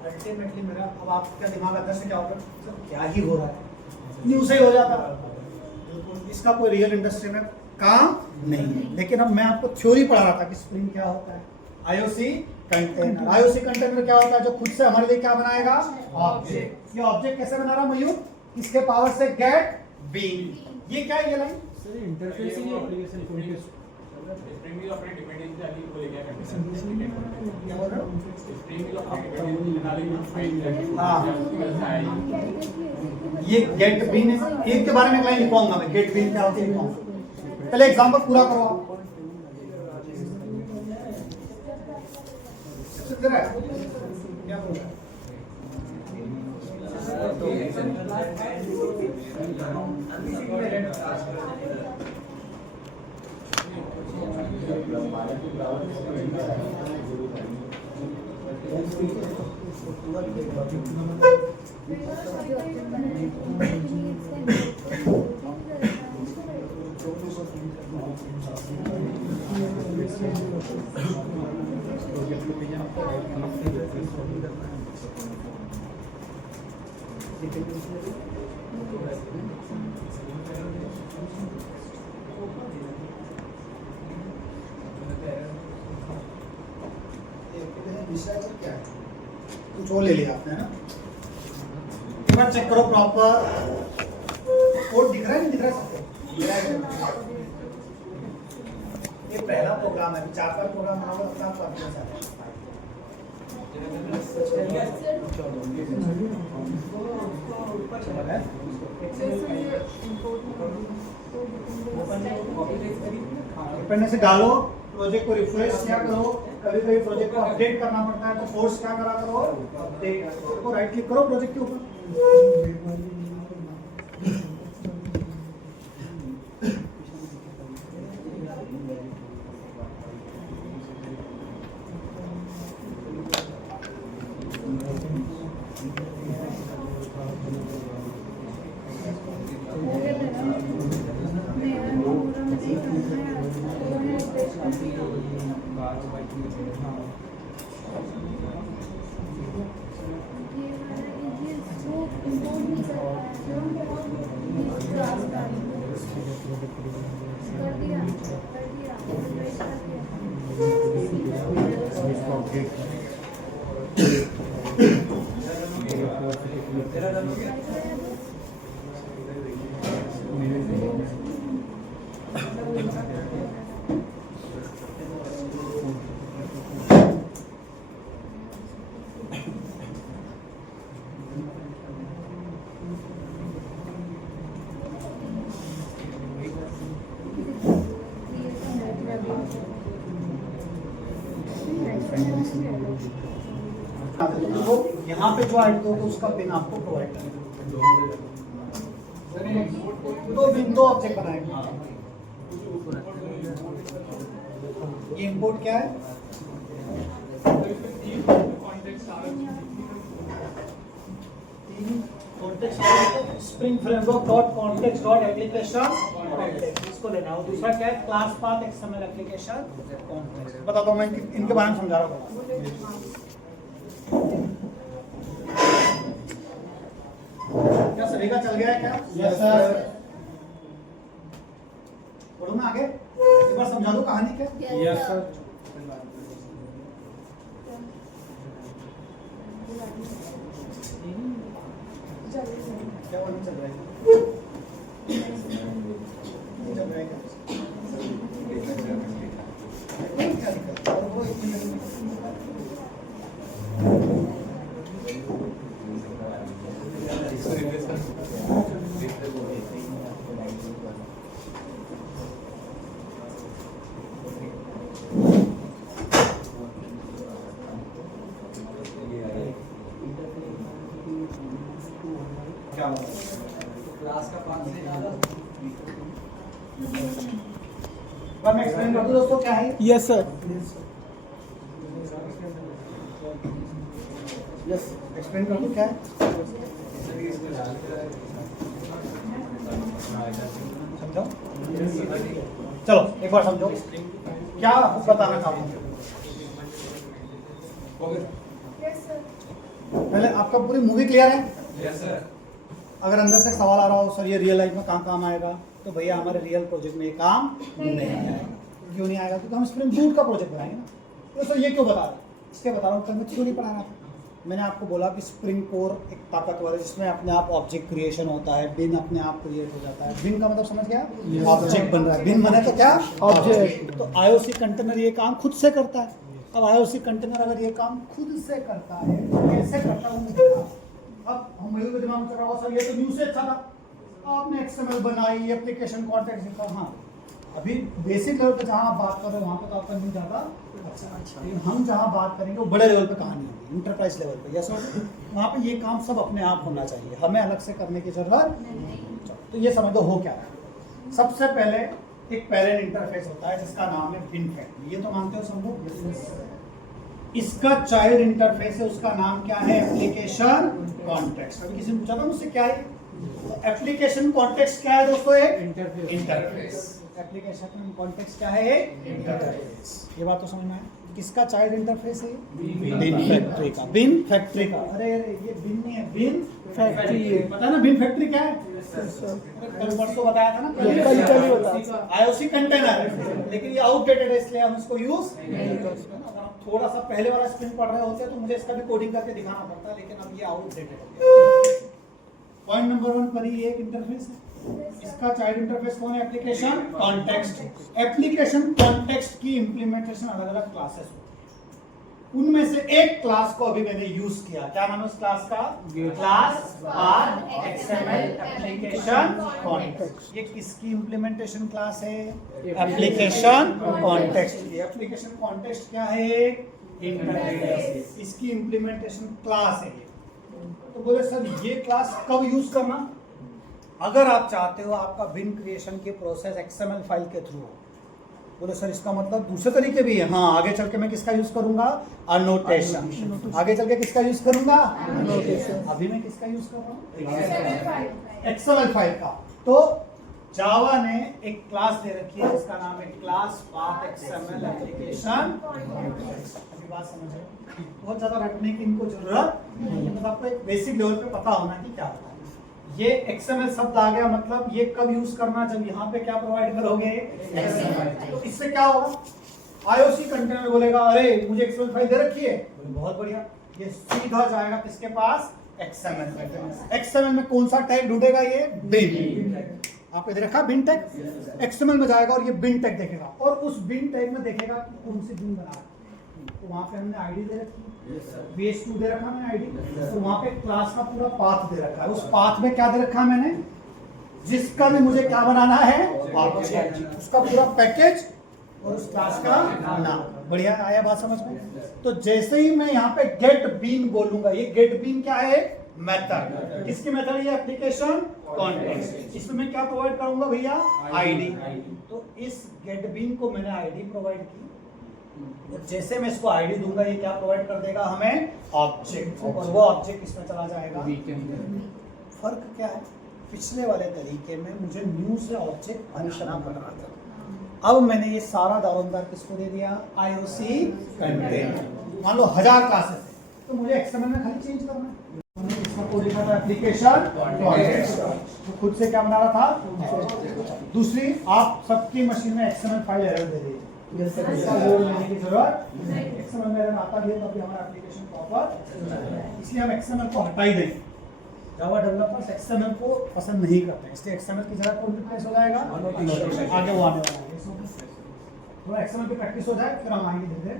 अल्टीमेटली मेरा अब आपका दिमाग अंदर से क्या होगा? सर क्या ही हो रहा है? न्यू से ही हो जाता। बिल्कुल, इसका कोई रियल इंडस्ट्री में काम नहीं है। लेकिन अब मैं आपको थ्योरी पढ़ा रहा था कि स्प्रिंग क्या होता है। IOC container. IOC कंटेनर क्या होता है? जो खुद से हमारे लिए क्या बनाएगा? ऑब्जेक्ट। ये ऑब्जेक्ट कैसे बना रहा मयूर? इसके पावर से गेट बिन। ये क्या है ये लाइन? सर इंटरफेस ही एप्लीकेशन कॉन्टेक्स्ट। स्प्रिंग भी अपनी डिपेंडेंसी डाली को लेके क्या बोल रहे हो? स्प्रिंग भी अपनी डिपेंडेंसी डाली फाइल हाँ। ये गेट बिन है। एक के बारे में एक लाइन लिखवाऊंगा मैं, गेट बिन क्या होती है लिखवाऊंगा। पहले एग्जांपल पूरा करो आप। क्या बोल रहे हैं? क्या है कुछ और ले लिया आपने है ना। एक बार चेक करो प्रॉपर कोड दिख रहा है नहीं दिख रहा है। ये पहला प्रोग्राम है, 4-5 प्रोग्राम बनाओगे अपने आप कॉन्फिडेंस आ जाएगा। पढ़ने से डालो, प्रोजेक्ट को रिफ्रेश क्या करो, कभी कभी प्रोजेक्ट को अपडेट करना पड़ता है तो फोर्स क्या करा करो, अपडेट को राइट क्लिक करो प्रोजेक्ट के ऊपर। तो यहाँ पे जो ऐड दोगे उसका पिन आपको प्रोवाइड करेंगे। तो पिन दो ऑब्जेक्ट बनाएंगे। ये इंपोर्ट क्या है? Spring framework dot context dot application इसको लेना है। और दूसरा क्या है? Class path XML application context. बता दो, मैं इनके बारे में समझा रहा हूँ। क्या सभी का चल गया है क्या? Yes sir. बोलो ना आगे, एक बार समझा दो कहानी क्या? Yes sir. क्या बोलना चल रहा है? चल रहा है क्या? क्या दिक्कत है? और वो क्या क्लास का 5 से ज्यादा मैं एक्सप्लेन कर दूं दोस्तों क्या है? Yes sir. यस एक्सप्लेन कर दूं क्या है? समझो? चलो एक बार समझो क्या बताना चाहूँ। पहले आपका पूरी मूवी क्लियर है? Yes sir. अगर अंदर से सवाल आ रहा हो सर ये रियल लाइफ में कहाँ काम आएगा, तो भैया हमारे रियल प्रोजेक्ट में ये काम नहीं आएगा। क्यों नहीं आएगा? क्योंकि हम स्प्रिंग बूट का प्रोजेक्ट बनाएंगे ना। तो सर ये क्यों बता रहा है? इसलिए बता रहा हूँ, मैं क्यों नहीं पढ़ा रहा था। मैंने आपको बोला कि स्प्रिंग कोर एक ताकतवर है जिसमें अपने आप ऑब्जेक्ट क्रिएशन होता है। बिन अपने आप क्रिएट हो जाता है। बिन का मतलब समझ गया? ऑब्जेक्ट बन रहा है। बिन बने तो क्या? ऑब्जेक्ट। तो आईओसी कंटेनर ये काम खुद से करता है। अब आईओसी कंटेनर अगर ये काम खुद से करता है कैसे करता है? अब हम मयूर के दिमाग में चल रहा होगा सर ये तो न्यू से अच्छा था, आपने एक्सएमएल बनाई, एप्लीकेशन कॉन्टेक्स्ट लिखा। हाँ अभी बेसिक लेवल पे जहाँ आप बात कर रहे हो वहाँ पे तो आपका न्यू ज़्यादा अच्छा। लेकिन हम जहाँ बात करेंगे वो बड़े लेवल पे कहानी होगी, इंटरप्राइज लेवल पे। यस वहाँ पे ये काम सब अपने आप होना चाहिए, हमें अलग से करने की जरूरत नहीं। तो ये समझ दो हो क्या है। सबसे पहले एक पैरेंट इंटरफेस होता है जिसका नाम है बिन फैक्ट्री। ये तो मानते हो सब? इसका चाइल्ड इंटरफेस है, उसका नाम क्या है? Application context. अभी किसी ने पूछा था मुझसे क्या है तो एप्लीकेशन कॉन्टेक्स्ट क्या है दोस्तों? एक इंटरफेस। एप्लीकेशन कॉन्टेक्स्ट क्या है? एक इंटरफेस। ये बात तो समझ में आया। किसका चाइल्ड इंटरफेस है? बिन फैक्ट्री का। बिन फैक्ट्री का। अरे ये बिन नहीं है, बिन फैक्ट्री है। पता है ना बिन फैक्ट्री क्या है? कल परसों बताया था ना, कल ही बताया। आईओसी कंटेनर, लेकिन ये आउटडेटेड है इसलिए हम इसको यूज नहीं कर सकते। अगर हम थोड़ा सा पहले वाला स्क्रीन पढ़ रहे होते तो मुझे इसका भी कोडिंग करके दिखाना पड़ता, लेकिन अब ये आउटडेटेड है। पॉइंट नंबर 1 पर ही एक इंटरफेस है, इसका चाइल्ड इंटरफेस कौन है? Application context. एप्लीकेशन कॉन्टेक्स्ट की इंप्लीमेंटेशन अलग अलग क्लासेस होती है, उनमें से एक क्लास को अभी मैंने यूज किया। क्या नाम है उस क्लास का? Class path XML application context. ये किसकी इंप्लीमेंटेशन क्लास है? Application context. ये एप्लीकेशन कॉन्टेक्स्ट क्या है? इंटरफेस। इसकी इंप्लीमेंटेशन क्लास है। तो बोले सर ये क्लास कब यूज करना? अगर आप चाहते हो आपका बिन क्रिएशन की प्रोसेस एक्सएमएल फाइल के थ्रू हो। बोले सर इसका मतलब दूसरे तरीके भी है। हाँ, आगे चल के मैं किसका यूज करूंगा? अनोटेशन। आगे चल के किसका यूज करूंगा? अनोटेशन। अभी मैं किसका यूज कर रहा हूँ? एक्सएमएल फाइल का। तो जावा ने एक क्लास दे रखी है जिसका नाम है क्लास पाथ एक्सएमएल एप्लीकेशन। अभी बात समझ रहे हो? बहुत ज्यादा रटने की इनको जरूरत नहीं है, मतलब आपको एक बेसिक लेवल पे पता होना कि क्या होता है। ये XML शब्द आ गया, मतलब ये कब यूज करना? जब यहाँ पे क्या प्रोवाइड करोगे? XML। तो इससे क्या होगा? IOC कंटेनर बोलेगा अरे मुझे XML फाइल दे रखी है, बहुत बढ़िया, ये सीधा जाएगा किसके पास? XML। XML में कौन सा टैग ढूंढेगा? ये बिन। आपने दे रखा बिन टैग, XML में जाएगा और ये बिन टैग देखेगा, और उस बिन टैग में देखेगा कि कौन सी बिन बना है। तो वहां पे हमने आईडी दे रखी है, base2 दे रखा मैंने आईडी, तो वहां पे क्लास का पूरा पाथ दे रखा है। उस पाथ में क्या दे रखा है मैंने? जिसका भी मुझे क्या बनाना है? ऑब्जेक्ट, उसका पूरा पैकेज और उस क्लास का नाम। बढ़िया, आया बात समझ में? तो जैसे ही मैं यहाँ पे गेट बीन बोलूंगा, ये गेट बीन क्या है? मेथड। किसकी मेथड? ये एप्लीकेशन कॉन्टेक्स्ट। इसमें मैं क्या प्रोवाइड करूंगा भैया? आईडी। तो इस गेट बीन को मैंने आईडी प्रोवाइड की, जैसे मैं इसको आईडी दूंगा ये क्या प्रोवाइड कर देगा हमें? ऑब्जेक्ट, और वो ऑब्जेक्ट इसमें चला जाएगा। फर्क क्या है? पिछले वाले तरीके में मुझे न्यू से ऑब्जेक्ट बनाना पड़ रहा था, अब मैंने ये सारा दारोमदार किसको दे दिया? IOC container. मान लो 1000 क्लासेस है, तो मुझे एक्सएमएल में खाली चेंज करना है। इसका कोड लिखा था एप्लीकेशन कॉन्टेक्स्ट, तो खुद से क्या बना रहा था? दूसरी, आप सबकी मशीन में एक्सएमएल फाइल एरर दे दीजिए, लोड लेने की जरूरत नहीं। एक्सएमएल में एरर आता भी है तभी हमारा एप्लीकेशन प्रॉपर, इसलिए हम एक्सएमएल को हटा ही देंगे। जावा डेवलपर्स एक्सएमएल को पसंद नहीं करते, इसलिए एक्सएमएल की जगह कौन रिप्लेस हो जाएगा? आगे वो आने वाला है। थोड़ा एक्सएमएल की प्रैक्टिस हो जाए फिर हम आगे धीरे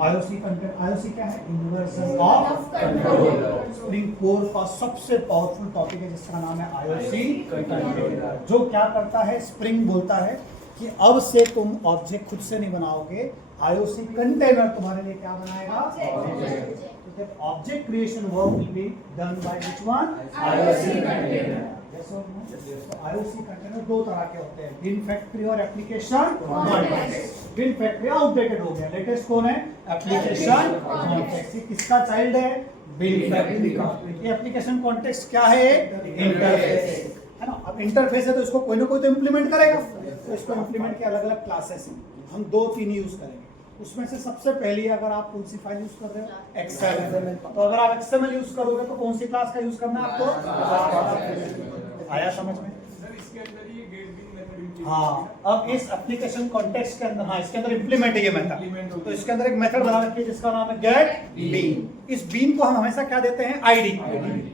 आईओसी कंटेंट। आईओसी क्या है? Universal of control. Spring core का सबसे पावरफुल टॉपिक है जिसका नाम है आईओसी कंटेनर। जो क्या करता है? स्प्रिंग बोलता है कि अब से तुम ऑब्जेक्ट खुद से नहीं बनाओगे, आईओसी कंटेनर तुम्हारे लिए क्या बनाएगा? Object creation work will be done by which one? IOC container. IOC container दो तरह के होते हैं, बिन फैक्ट्री और एप्लीकेशन कॉन्टेक्स्ट। बिन फैक्ट्री आउटडेटेड हो गया, लेटेस्ट कौन है? Application context. ये किसका चाइल्ड है? बिन फैक्ट्री का। ये एप्लीकेशन कॉन्टेक्स्ट क्या है? इंटरफेस है ना। अब इंटरफेस है तो इसको कोई ना कोई तो इम्प्लीमेंट करेगा, तो इसको इम्प्लीमेंट के अलग अलग क्लासेस हैं, हम 2-3 यूज करेंगे। उसमें से सबसे पहली अगर आप कौन सी फाइल यूज कर रहे हो? एक्सएमएल। तो अगर आप एक्सएमएल यूज करोगे तो कौन सी क्लास का यूज करना है आपको? आया समझ में? सर इसके अंदर ये गेट बिन मेथड। हाँ, अब इस एप्लीकेशन कॉन्टेक्स्ट के अंदर, हाँ इसके अंदर इम्प्लीमेंट है ये मेथड, तो इसके अंदर एक मेथड बना रखी है जिसका नाम है गेट बीन। इस बीन को हम हमेशा क्या देते हैं? आईडी।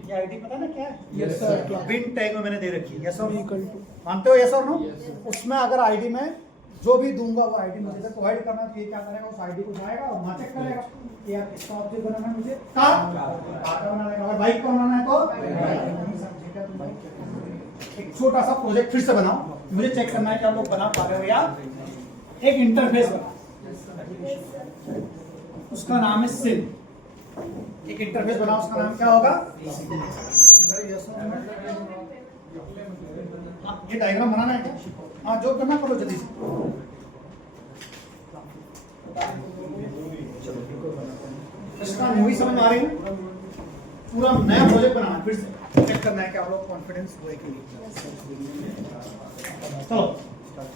ये आईडी पता ना क्या है? Yes sir. बिन टैग में मैंने दे रखी है, यस और नो? मानते हो यस और नो? उसमें अगर आईडी में जो भी दूंगा वो आईडी मुझे प्रोवाइड करना है, तो ये क्या करेगा? उस आईडी को जाएगा और वहां चेक करेगा कि यार किसका ऑब्जेक्ट बनाना है, मुझे कार बनाना है, और बाइक को बनाना है तो नहीं समझेगा तुम बाइक। एक छोटा सा प्रोजेक्ट फिर से बनाओ, मुझे चेक करना है कि आप लोग बना पा रहे हो या। एक इंटरफेस बना, उसका नाम है सिम। एक इंटरफेस बनाओ, उसका नाम क्या होगा? ये डायग्राम बनाना है क्या? हाँ, जो करना करो जल्दी से। इसका मूवी समझ आ रही है? पूरा नया प्रोजेक्ट बनाना है, फिर से चेक करना है कि आप लोग कॉन्फिडेंस हुए कि नहीं। चलो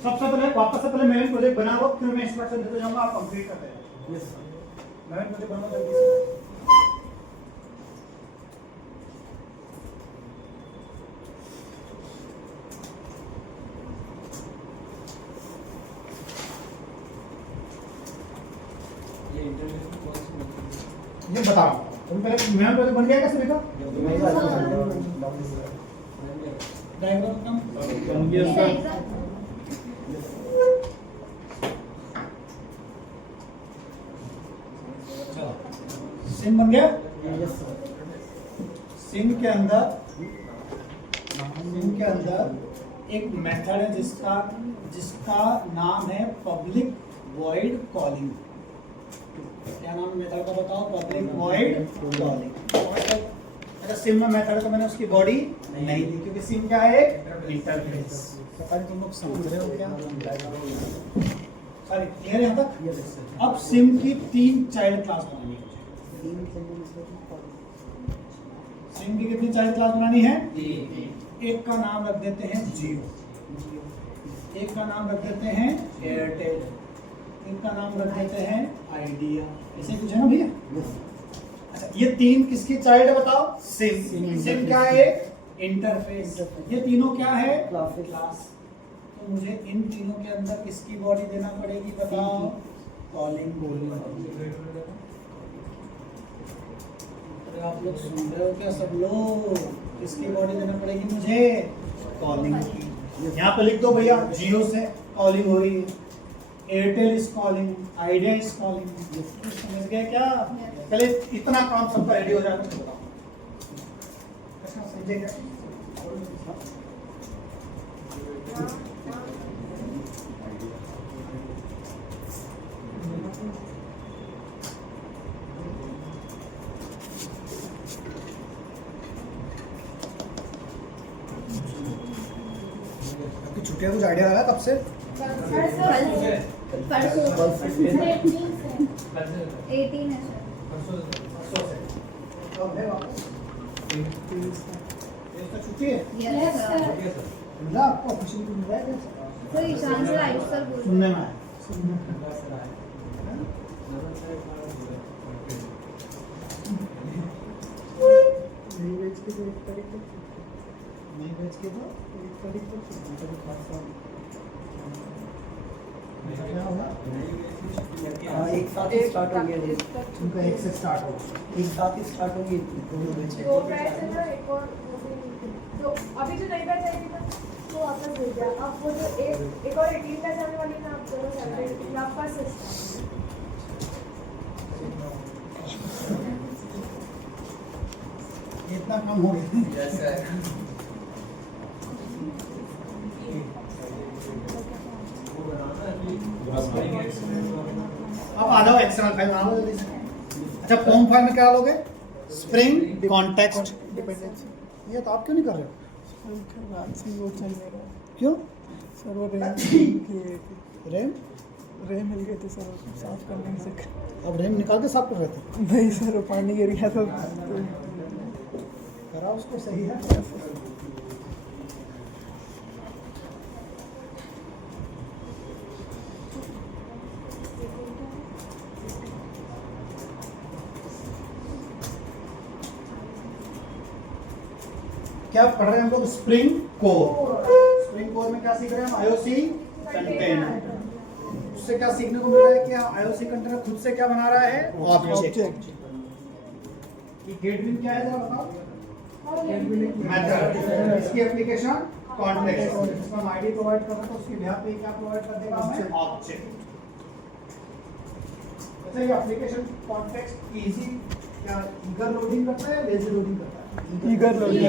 सबसे पहले वापस से पहले मेन प्रोजेक्ट बनाओ, फिर मैं इंस्ट्रक्शन देते जाऊंगा, आप कंप्लीट करते हैं। मेन प्रोजेक्ट बनाओ जल्दी से। ये बता रहा हूँ तुम पहले मैम तो बन गया क्या सभी का डायग्राम बन गया सर। चलो सिम बन गया सिम के अंदर एक मेथड है जिसका नाम है पब्लिक वॉइड कॉलिंग। क्या नाम है मेथड का बताओ? Public void calling. अच्छा सिम में मेथड का मैंने उसकी बॉडी नहीं दी क्योंकि सिम क्या है? इंटरफेस। पता नहीं तुम लोग समझ रहे हो क्या? सॉरी क्लियर यहाँ तक? अब सिम की 3 चाइल्ड क्लास बनानी है मुझे। सिम की कितनी चाइल्ड क्लास बनानी है? एक का नाम रख देते हैं जियो, एक का नाम रख देते हैं एयरटेल, एक का नाम रख देते हैं आइडिया। ऐसे कुछ है ना भैया? अच्छा ये 3 किसकी चाइल्ड है बताओ? सिम। सिम क्या है? इंटरफेस। ये तीनों क्या है? क्लास। तो मुझे इन तीनों के अंदर किसकी बॉडी देना पड़ेगी बताओ? Calling body. आप लोग सुन रहे हो क्या सब लोग? किसकी बॉडी देना पड़ेगी मुझे? कॉलिंग की। यहाँ पे लिख दो भैया जियो से कॉलिंग हो रही है, Airtel is calling, idea is calling. समझ गए क्या? पहले इतना काम सबका रेडी हो जाएगा तो बताओ। अच्छा समझे क्या? आपकी छुट्टियां कुछ आइडिया लगा कब से? परसों 18 है सर। कब है वापस? ये तो छुट्टी है। Yes sir. मिला आपको ऑफिशियल मिल रहा है क्या? Sir Ishan sir Ayush sir बोल सुनने में आया। नहीं बेच के तो 1 तारीख तक नहीं बेच के तो 1 तारीख तक क्या होगा? एक साथ ही स्टार्ट हो गया जी। उनका 1 से स्टार्ट होगा। एक साथ ही स्टार्ट होगी दोनों बेचे। दो बैच है ना, एक और वो भी जो अभी जो नई बैच आई थी ना वो वापस भेज दिया। अब वो जो एक और 18 बैच आने वाली है ना, आप दोनों सेपरेट वापस से इतना कम हो गया। अब आ जाओ एक्सटर्नल फाइल बना लो जल्दी से। अच्छा फॉर्म फाइल में क्या लोगे? स्प्रिंग कॉन्टेक्स्ट डिपेंडेंसी ये तो आप क्यों नहीं कर रहे हो? रात से वो चल रहा है क्यों? सर्वर रैम रैम मिल गए थे सर, साफ करने से। अब रैम निकाल के साफ कर रहे थे। नहीं सर वो पानी गिर गया था करा उसको सही है। क्या पढ़ रहे हैं हम लोग? Spring core. स्प्रिंग कोर में क्या सीख रहे हैं हम? IOC container. उससे क्या सीखने को मिल रहा है कि आईओसी कंटेनर खुद से क्या बना रहा है? ऑब्जेक्ट। ये गेटवे क्या है जरा बताओ? मेथड। इसकी एप्लीकेशन कॉन्टेक्स्ट। इसमें हम आईडी प्रोवाइड कर रहे हैं तो उसके बिहाफ पे क्या प्रोवाइड कर देगा हमें? ऑब्जेक्ट। अच्छा ये एप्लीकेशन कॉन्टेक्स्ट इजी क्या ईगर लोडिंग करता है या लेजी लोडिंग करता है? Eager loading.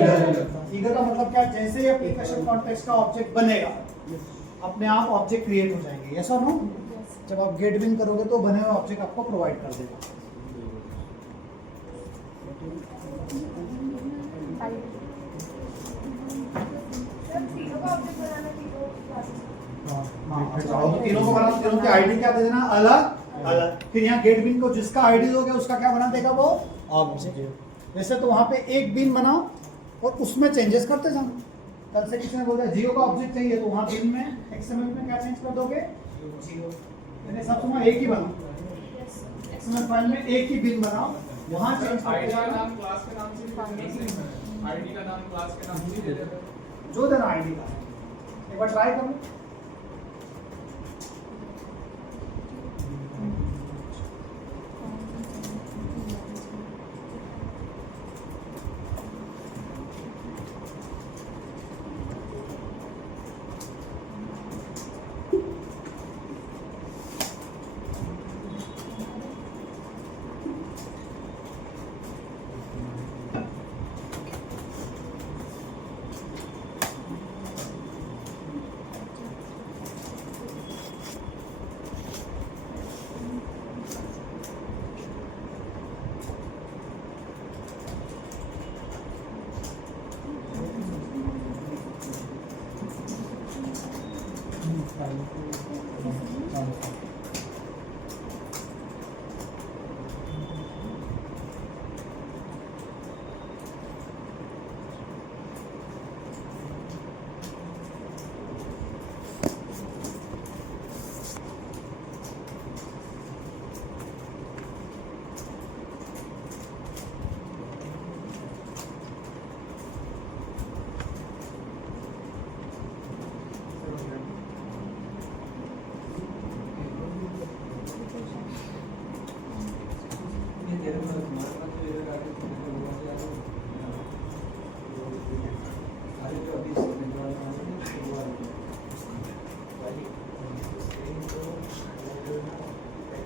ईगर का मतलब क्या? जैसे ही एप्लीकेशन कॉन्टेक्स्ट का ऑब्जेक्ट बनेगा अपने आप ऑब्जेक्ट क्रिएट हो जाएंगे। यस और नो? जब आप गेट विन करोगे तो बने हुए ऑब्जेक्ट आपको प्रोवाइड कर देगा। तीनों का ऑब्जेक्ट बनाना, तीनों क्लासेस तीनों को बना, तीनों की आईडी क्या दे देना? अलग अलग। फिर यहाँ गेट बिन को जिसका आईडी दोगे उसका क्या बना देगा? वो ऑब्जेक्ट। वैसे तो वहां पे एक बिन बनाओ और उसमें चेंजेस करते जाओ। कल से किसी ने बोला जियो का ऑब्जेक्ट चाहिए तो वहां बिन में एक्सएमएल में क्या चेंज कर दोगे? जियो। मैंने सब तुम्हारा एक ही बनाओ, एक्सएमएल फाइल में एक ही बिन बनाओ, वहां चेंज करते आईडी का जाना। नाम क्लास के नाम से भी दे देते हैं। आईडी का नाम क्लास के नाम से भी दे देते हैं। जो देना आईडी का एक बार ट्राई कर लो।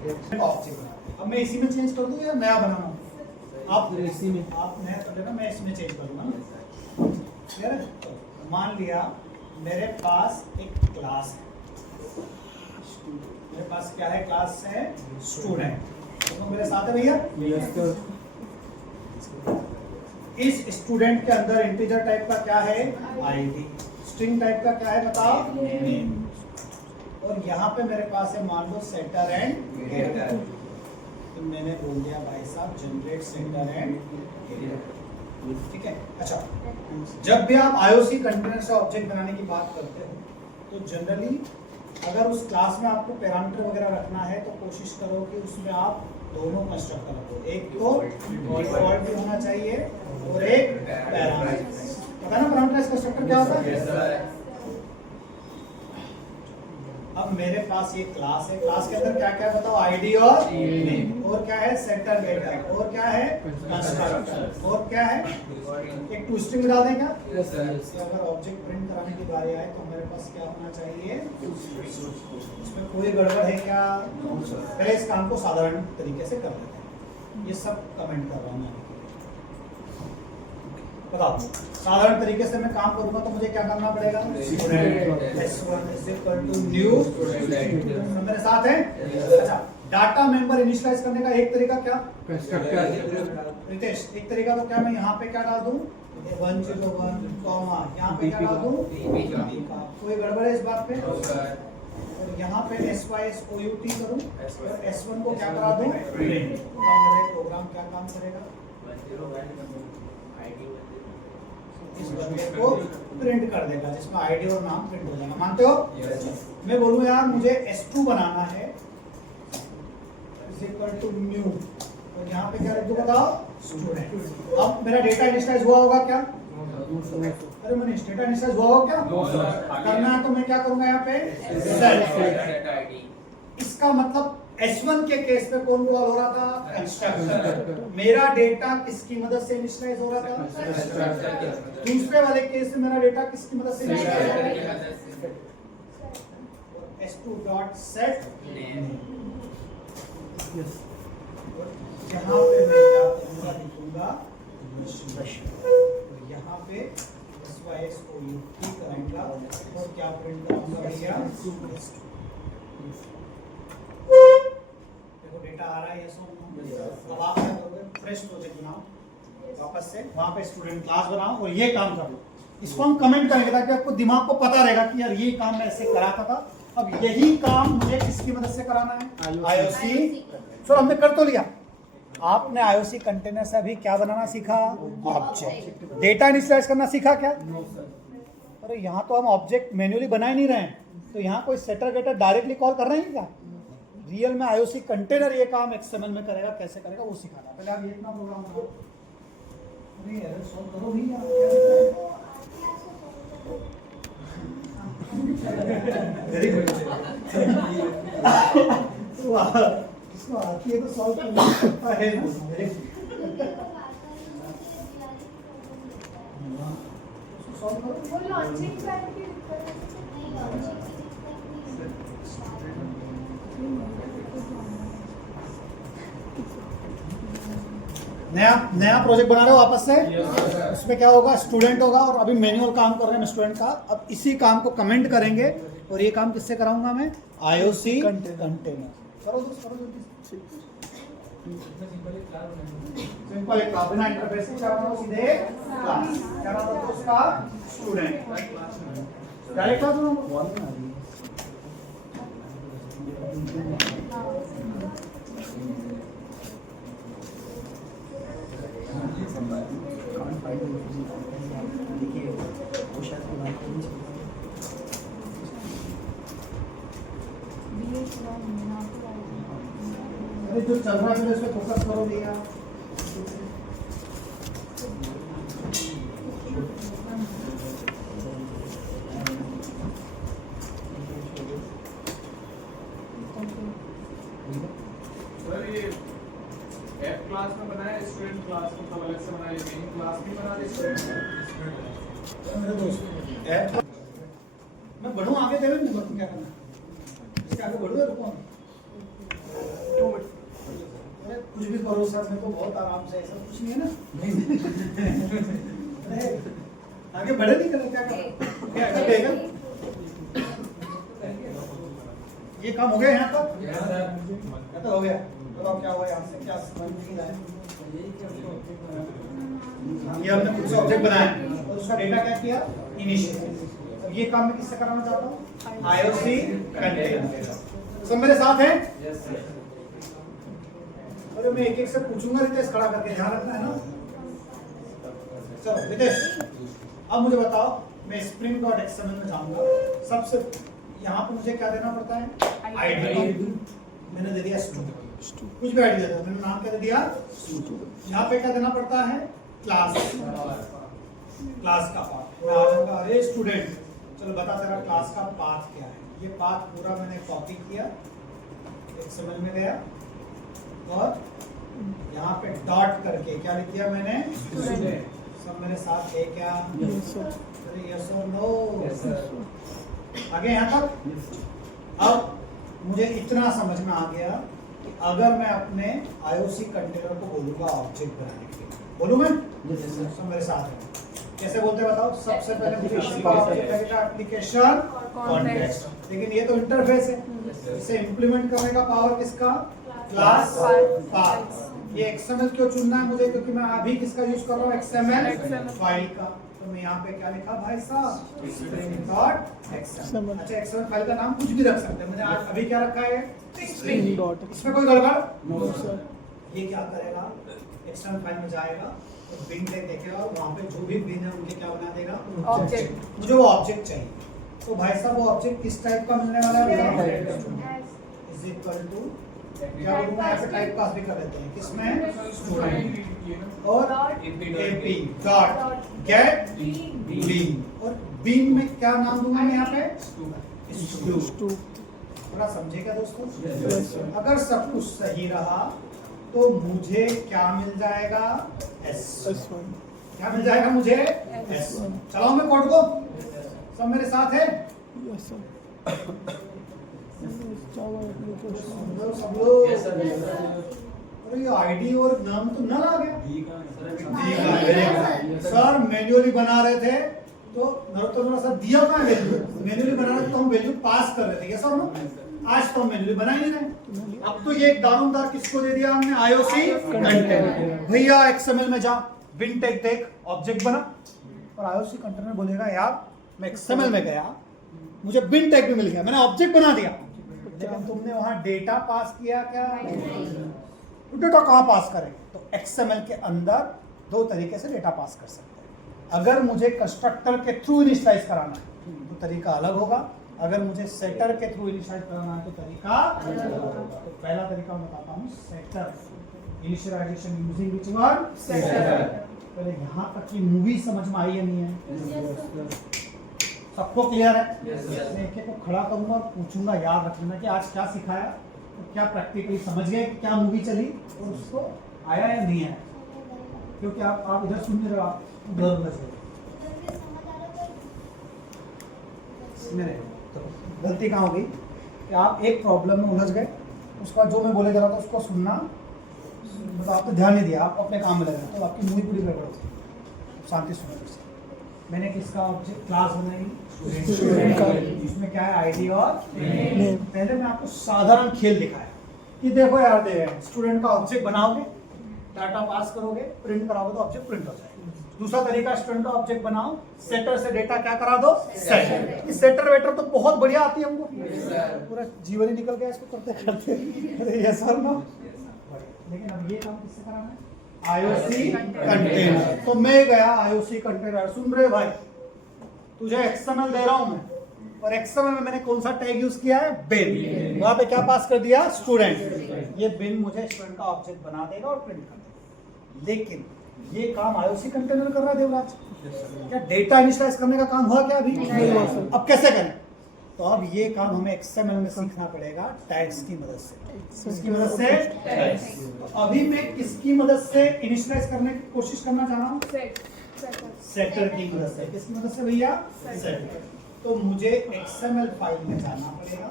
ऑब्जेक्ट बना। अब मैं इसी में चेंज कर दूं या नया बनाऊं? आप इसी में आप नया कर लेना, मैं इसमें चेंज कर दूंगा ना। क्लियर है? मान लिया मेरे पास एक क्लास है, मेरे पास क्या है? क्लास है स्टूडेंट। तो मेरे साथ है भैया? इस स्टूडेंट के अंदर इंटीजर टाइप का क्या है? आईडी। स्ट्रिंग टाइप का क्या है बताओ? नेम। और यहाँ पे मेरे पास है मान लो सेटर एंड गेटर। तो मैंने बोल दिया भाई साहब जनरेट सेटर एंड गेटर। ठीक है? अच्छा, जब भी आप आईओसी कंटेनर से ऑब्जेक्ट बनाने की बात करते हो तो जनरली अगर उस क्लास में आपको पैरामीटर वगैरह रखना है तो कोशिश करो कि उसमें आप दोनों कंस्ट्रक्टर रखो, एक तो डिफॉल्ट भी होना चाहिए और एक पैरामीटर। पता ना पैरामीटर कंस्ट्रक्टर क्या होता है? अब मेरे पास ये क्लास है, क्लास के अंदर क्या क्या है बताओ? आईडी और नेम, और क्या है? सेटर गेटर, और क्या है? कंस्ट्रक्टर, और क्या है? एक टू स्ट्रिंग डाल दें क्या? अगर ऑब्जेक्ट प्रिंट कराने की बारी आए तो मेरे पास क्या होना चाहिए? इसमें कोई गड़बड़ है क्या? पहले इस काम को साधारण तरीके से कर लेते हैं। ये सब कमेंट कर रहा हूँ मैं, बताओ साधारण तरीके से मैं काम करूंगा तो मुझे क्या करना पड़ेगा? S1 न्यू मेरे साथ है। अच्छा, डाटा मेंबर इनिशियलाइज करने का एक तरीका क्या? रितेश, एक तरीका तो क्या, मैं यहाँ पे क्या डाल दूं? 101 कॉमा, यहाँ पे क्या डाल दूं? कोई गड़बड़ है इस बात पे? और यहाँ पे SYSOUT करूं और S1 को क्या करा दूं? प्रिंट। तो मेरा प्रोग्राम क्या काम करेगा? इस बंदे को प्रिंट कर देगा जिसमें आईडी और नाम प्रिंट हो जाएगा। मानते हो? मैं बोलूं यार मुझे S2 बनाना है न्यू, और यहाँ पे क्या लिख दूं बताओ? स्टूडेंट। अब मेरा डेटा इनिशियलाइज हुआ होगा क्या? अरे मनीष, डेटा इनिशियलाइज हुआ होगा क्या? करना है तो मैं क्या करूंगा यहाँ पे? Set ID. इसका मतलब S1 के केस पे कौन कॉल हो रहा था? कंस्ट्रक्टर। मेरा डेटा किसकी मदद से इनिशियलाइज हो रहा था? दूसरे वाले केस में मेरा डेटा किसकी मदद से इनिशियलाइज हो रहा है? S2.set name। यहाँ पे मैं क्या करूँगा? लिखूंगा यहाँ पे SYSOUT करूँगा और क्या प्रिंट करूँगा भैया? देखो डेटा आ रहा है। अब आप क्या करोगे? फ्रेश प्रोजेक्ट बनाओ, वापस से वहाँ पे स्टूडेंट क्लास बनाओ और ये काम कर लो। इसको हम कमेंट करेंगे ताकि आपको दिमाग को पता रहेगा कि यार ये काम मैं ऐसे कराता था, अब यही काम मुझे किसकी मदद से कराना है? आईओसी। सर हमने कर तो लिया। आपने आईओसी कंटेनर से अभी क्या बनाना सीखा? ऑब्जेक्ट। डेटा इनिशियलाइज करना सीखा क्या? अरे यहाँ तो हम ऑब्जेक्ट मैन्युअली बना ही नहीं रहे हैं, तो यहाँ कोई सेटर गेटर डायरेक्टली कॉल कर रहे हैं क्या? रियल में आईओसी कंटेनर ये काम XML में करेगा, कैसे करेगा वो सिखाना। पहले आप ये इतना प्रोग्राम बनाओ। अरे एरर सॉल्व करो भी यार, वेरी गुड। इसको आती है तो सॉल्व करना है। Very good. सॉल्व करो। वो लॉन्चिंग पैड की नया प्रोजेक्ट बना रहे हो वापस से? उसमें क्या होगा? स्टूडेंट होगा और अभी मैनुअल काम कर रहे हैं स्टूडेंट का। अब इसी काम को कमेंट करेंगे और ये काम किससे कराऊंगा मैं? IOC container. करो सिंपल एक क्लास बिना इंटरफेस से क्या बनाओ? सीधे क्लास। क्या नाम है उसका? स्टूडेंट। डायरेक्ट क्लास बनाओ। देखिए वो शायद अरे जो चल रहा है उस पर फोकस करो भैया। सर ये F क्लास में बनाया, स्टूडेंट क्लास में मतलब अलग से बनाया, मेन क्लास भी बना दी स्टूडेंट। मेरे दोस्त मैं बढ़ूं आगे, देवे नहीं बढ़ूं, क्या करना? इसके आगे बढ़ूं या रुकूं? कुछ भी करो सर, मेरे को बहुत आराम से, ऐसा कुछ नहीं है ना। आगे बढ़े नहीं करो, क्या करो, क्या करेगा? ये काम हो गया यहाँ तक? तो हो गया। तो अब क्या हुआ यहाँ से, क्या समझ नहीं रहा है? ये हमने खुद से ऑब्जेक्ट बनाया और उसका डेटा क्या किया, इनिशियल। अब ये काम मैं किससे कराना चाहता हूँ, आईओसी कंटेनर। सब मेरे साथ हैं? अरे मैं एक एक से पूछूंगा, रितेश खड़ा करके ध्यान रखना है ना। चलो रितेश, अब मुझे बताओ, मैं spring.xml में जाऊंगा। सबसे यहाँ पे मुझे क्या देना पड़ता है, आईडी। मैंने दे दिया स्टूडेंट, कुछ भी आईडी दे दो, मैंने नाम क्या दे दिया स्टूडेंट। यहाँ पे क्या देना पड़ता है, क्लास, क्लास का पाथ। मैं आ जाऊंगा, अरे स्टूडेंट चलो बता तेरा क्लास का पाथ क्या है। ये पाथ पूरा मैंने कॉपी किया, XML में गया और यहाँ पे डॉट करके क्या लिख दिया मैंने, स्टूडेंट। सब मेरे साथ है क्या, अरे यस और नो, आगे यहाँ तक। अब मुझे इतना समझ में आ गया कि अगर मैं अपने आईओसी कंटेनर को बोलूंगा ऑब्जेक्ट बनाने के लिए, बोलूंगा सब मेरे साथ है, कैसे बोलते हैं बताओ। सबसे पहले मुझे इसका ऑब्जेक्ट लगेगा एप्लीकेशन कॉन्टेक्स्ट, लेकिन ये तो इंटरफेस है, इसे इंप्लीमेंट करने का पावर किसका, क्लास पाथ। ये XML क्यों चुनना है मुझे, क्योंकि मैं अभी किसका यूज कर रहा हूँ, XML फाइल का। तो मैं यहाँ पे क्या लिखा भाई साहब, spring.xml। अच्छा XML फाइल का नाम कुछ भी रख सकते हैं, मैंने आज अभी क्या रखा है, स्प्रिंग। इसमें कोई गड़बड़ नहीं। ये क्या करेगा, XML फाइल में जाएगा तो बिन टैग देखेगा और वहाँ पे जो भी बिन है उनके क्या बना देगा, ऑब्जेक्ट। मुझे वो ऑब्जेक्ट चाहिए, तो भाई साहब वो ऑब्जेक्ट किस टाइप का मिलने वाला है, इज इक्वल टू क्या बोलूँगा, यहाँ पे टाइप पास भी कर लेते हैं, किसमें, स्टूडेंट और एपी डॉट गेट बीन। और बीन में क्या नाम दूंगा मैं यहाँ पे, स्टू। थोड़ा समझेगा दोस्तों। अगर सब कुछ सही रहा तो मुझे क्या मिल जाएगा, S1। क्या मिल जाएगा मुझे, S1। चलाओ मैं कोड को, सब मेरे साथ है, सब लोग। अरे ये आईडी और नाम तो नल आ गया। सर मैन्युअली बना रहे थे तो नरोत्तम सर दिया कहाँ है, मैन्युअली बना रहे तो हम वैल्यू पास कर रहे थे, सर ना आज तो हम मैन्युअली बना ही नहीं रहे। अब तो ये दारोमदार किसको दे दिया हमने, आईओसी कंटेनर। भैया XML में जा, बिन टैग देख, ऑब्जेक्ट बना। और आईओसी कंटेनर बोलेगा यार मैं XML में गया, मुझे बिन टैग भी मिल गया, मैंने ऑब्जेक्ट बना दिया, लेकिन तुमने वहां डेटा पास किया क्या, डेटा कहाँ पास करेंगे। तो XML के अंदर दो तरीके से डेटा पास कर सकते हैं। अगर मुझे कंस्ट्रक्टर के थ्रू इनिशियलाइज कराना है तो तरीका अलग होगा, अगर मुझे सेटर के थ्रू इनिशियलाइज कराना है तो तरीका अलग होगा। तो पहला तरीका मैं बताता हूँ, setter initialization using which one, setter. पहले यहाँ तक की मूवी समझ में आई या नहीं है, सबको क्लियर है। मैं एक को खड़ा करूंगा और पूछूंगा, याद रखना कि आज क्या सिखाया, तो क्या प्रैक्टिकली समझ गए कि क्या मूवी चली और उसको आया या नहीं आया, क्योंकि आप इधर सुन नहीं रहे, आप उधर बच गए। मेरे तो गलती कहाँ हो गई कि आप एक प्रॉब्लम में उलझ गए, उसका जो मैं बोले जा रहा था उसको सुनना, मतलब आपने ध्यान नहीं दिया, आप अपने काम में लगे, तो आपकी मूवी पूरी गड़बड़ होती। शांति सुनो। मैंने किसका ऑब्जेक्ट, क्लास बनाई स्टूडेंट का, इसमें क्या है, आईडी और नेम। पहले मैं आपको साधारण खेल दिखाया कि देखो यार, स्टूडेंट का ऑब्जेक्ट बनाओगे, डाटा पास करोगे, प्रिंट कराओगे तो ऑब्जेक्ट प्रिंट हो जाएगा। दूसरा तरीका, स्टूडेंट का ऑब्जेक्ट बनाओ, सेटर से डेटा क्या करा दो, सेट। ये सेटर वेटर तो बहुत बढ़िया आती है हमको, पूरा जीवन ही निकल गया इसको करते करते। Yes sir no. लेकिन अब ये काम किससे कराना है, आईओसी कंटेनर। तो मैं गया आईओसी कंटेनर, सुन रहे भाई, तुझे XML दे रहा हूं मैं, और XML में मैंने कौन सा टैग यूज किया है, बिन। वहां पे क्या पास कर दिया, स्टूडेंट। ये बिन मुझे स्टूडेंट का ऑब्जेक्ट बना देगा और प्रिंट कर देगा। लेकिन ये काम आईओसी कंटेनर कर रहा है देवराज, क्या डेटा इनिशियलाइज करने का काम हुआ क्या अभी, अब कैसे करें। तो अब ये काम हमें XML में सीखना पड़ेगा टैग्स की मदद से। किसकी मदद से, टैग्स। तो अभी मैं किसकी मदद से इनिशियलाइज करने की कोशिश करना चाह रहा हूँ, सेटर की मदद से। किसकी मदद से भैया, सेटर। तो मुझे XML फाइल में जाना पड़ेगा,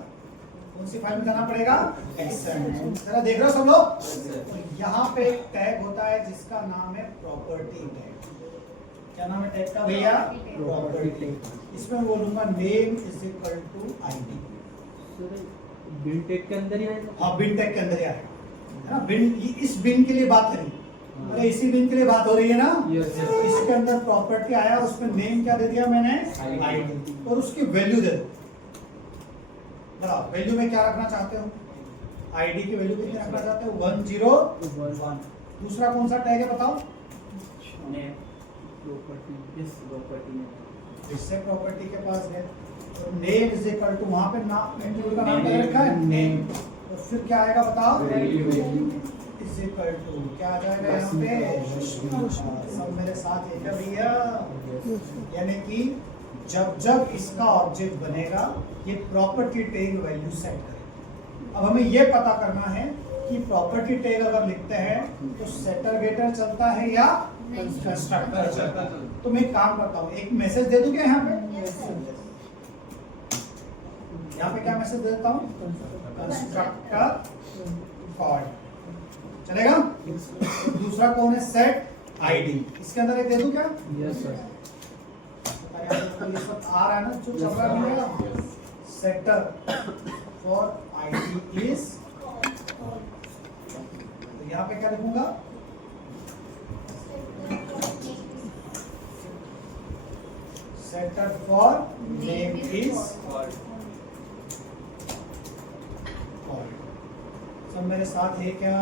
कौन सी फाइल में जाना पड़ेगा? XML। जरा देख रहे हो सब लोग? तो यहाँ पे एक टैग होता है जिसका नाम है प्रॉपर्टी टैग। क्या नाम है टैग का भैया? प्रॉपर्टी। इसमें मैं बोलूंगा name is equal to ID। Bean tag के अंदर ही आएगा। हाँ, बिन टैग के अंदर ही आएगा, है ना? बिन, इस बिन के लिए बात करें, अरे इसी बिन के लिए बात हो रही है ना? इसके अंदर प्रॉपर्टी आया, उसमें नेम क्या दे दिया मैंने? ID। और उसकी वैल्यू दे दो। बताओ वैल्यू में क्या रखना चाहते हो? ID की वैल्यू कितनी रखना चाहते हो? 101। दूसरा कौन सा टैग है बताओ? इससे प्रॉपर्टी के पास है तो नेम इज इक्वल टू, वहां पे नाम का नाम क्या रखा है? नेम। तो फिर क्या आएगा बताओ? इज इक्वल टू क्या आ जाएगा यहाँ पे? सब मेरे साथ है क्या भैया? यानी कि जब जब इसका ऑब्जेक्ट बनेगा ये प्रॉपर्टी टैग वैल्यू सेट करेगा। अब हमें ये पता करना है कि प्रॉपर्टी टैग अगर लिखते हैं तो सेटर गेटर चलता है या कंस्ट्रक्टर चलता है। तो मैं एक काम करता हूँ, एक मैसेज दे दूं क्या यहाँ पे? यहाँ पे क्या मैसेज देता हूँ? कंस्ट्रक्टर कॉल चलेगा। दूसरा कौन है? Set ID। इसके अंदर एक दे दूं क्या? Yes sir. ये सब आ रहा है ना जो चल रहा है? सेटर फॉर ID इज, तो यहाँ पे क्या लिखूंगा? सेटर फॉर नेम इज सब मेरे साथ है क्या?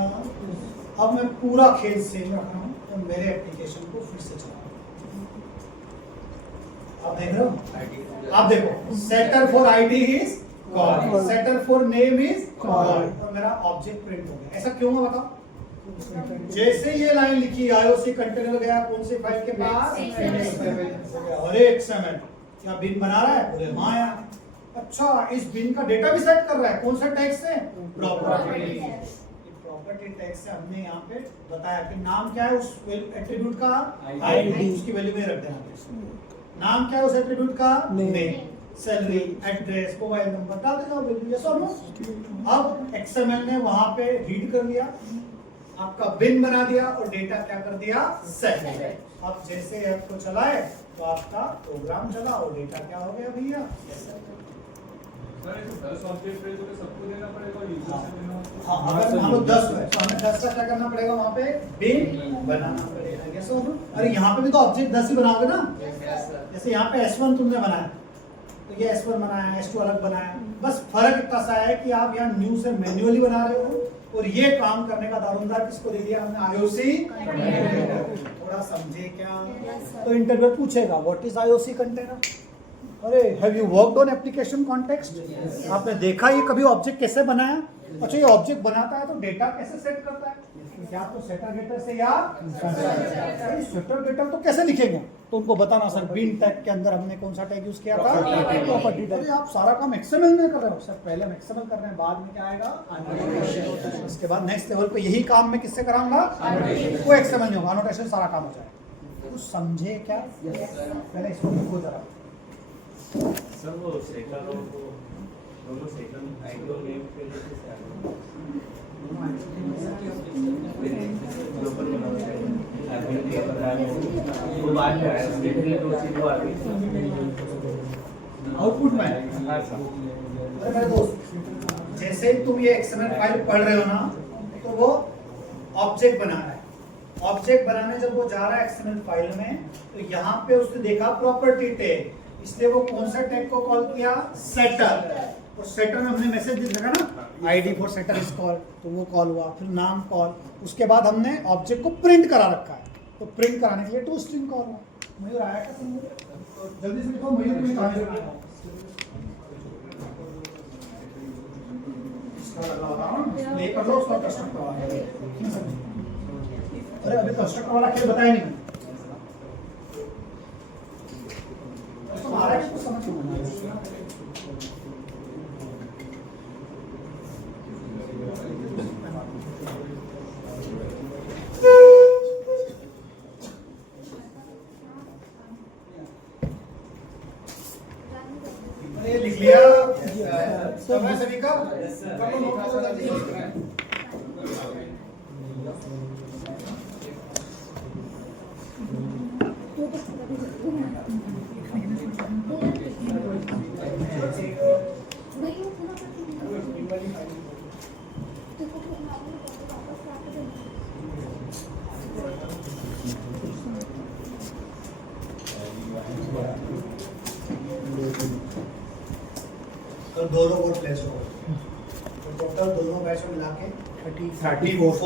अब मैं पूरा खेल सेम रख रहा हूँ तो मेरे एप्लीकेशन को फिर से चलाओ। आप देख रहे हो? आप देखो, setter for ID is call, setter for name is call, और मेरा ऑब्जेक्ट प्रिंट हो गया। ऐसा क्यों है बताओ? जैसे ये लाइन लिखी IOC कंटेनर गया कौन सी फाइल के पास? अरे XML। क्या बिन बना रहा है? बोले हाँ यार। अच्छा, इस बिन का डेटा भी सेट कर रहा है कौन सा टैग से? प्रॉपर्टी। प्रॉपर्टी टैग से हमने यहाँ पे बताया कि नाम क्या है उस एट्रीब्यूट का? ID। उसकी वैल्यू में रख देना। नाम क्या है उस एट्रीब्यूट का? Name. Salary, address, mobile number डाल देना वैल्यू। यस और नो? अब XML ने वहां पे रीड कर लिया, आपका बिन बना दिया और डेटा क्या कर दिया? सेट। अब जैसे ऐप को चलाए तो आपका प्रोग्राम चला और डेटा क्या हो गया भैया? सर ये 10 ऑब्जेक्ट है तो सबको देना पड़ेगा, यूजर से देना होगा। हाँ, अगर मान लो 10 है तो हमें 10 का क्या करना पड़ेगा? वहां पे बिन बनाना पड़ेगा। यस और नो? अरे यहाँ पे भी तो ऑब्जेक्ट 10 ही बनाओगे ना? जैसे यहाँ पे S1 तुमने बनाया तो ये S1 बनाया, S2 अलग बनाया। बस फर्क इतना सा है कि आप यहाँ न्यू से मैन्युअली बना रहे हो और ये काम करने का दारोमदार किसको दे दिया हमने? IOC। थोड़ा समझे क्या? तो इंटरव्यू पूछेगा व्हाट इज IOC कंटेनर? अरे have you worked on application context? आपने देखा ये कभी ऑब्जेक्ट कैसे बनाया? अच्छा, ये ऑब्जेक्ट बनाता है तो डेटा कैसे सेट करता है? या तो सेटर गेटर से या सेटर गेटर तो कैसे लिखेंगे? तो उनको बताना सर बिन टैग के अंदर हमने कौन सा टैग यूज किया था? Property tag. आप सारा काम XML में कर रहे हो सर? पहले हम XML कर रहे हैं, बाद में क्या आएगा? इसके बाद नेक्स्ट लेवल पे यही काम मैं किससे कराऊंगा? कोई XML नहीं होगा, एनोटेशन सारा काम हो जाएगा। कुछ समझे क्या? पहले इसको लिखो जरा। सर वो सेटर और वो दोनों सेटर ID और नेम के लिए कैसे आएगा? वो बात है आउटपुट में। अरे मेरे दोस्त, जैसे ही तुम ये XML फाइल पढ़ रहे हो ना तो वो ऑब्जेक्ट बना रहा है। ऑब्जेक्ट बनाने जब वो जा रहा है XML फाइल में तो यहाँ पे उसने देखा प्रॉपर्टी टैग, इसलिए वो कौन सा टैग को कॉल किया? सेटर। और सेटर में हमने मैसेज दिखा ना ID for setter is call, तो वो कॉल हुआ। फिर नाम कॉल, उसके बाद हमने ऑब्जेक्ट को प्रिंट करा रखा है तो प्रिंट कराने के लिए टू स्ट्रिंग कॉल हुआ। मयूर आया क्या तुम? जल्दी से लिखो मयूर, तुम्हें कहां से आया? इसका लगा रहा हूं ले कर लो उसका कंस्ट्रक्टर वाला। अरे अभी कंस्ट्रक्टर वाला खेल बताया नहीं तो आ रहा है कुछ समझ में नहीं आ रहा। लिख लिया। सर रहा है सभी का? कर लो नोट करो जल्दी। तो दोनों को प्लेस हो तो टोटल दोनों बैच में मिला के 34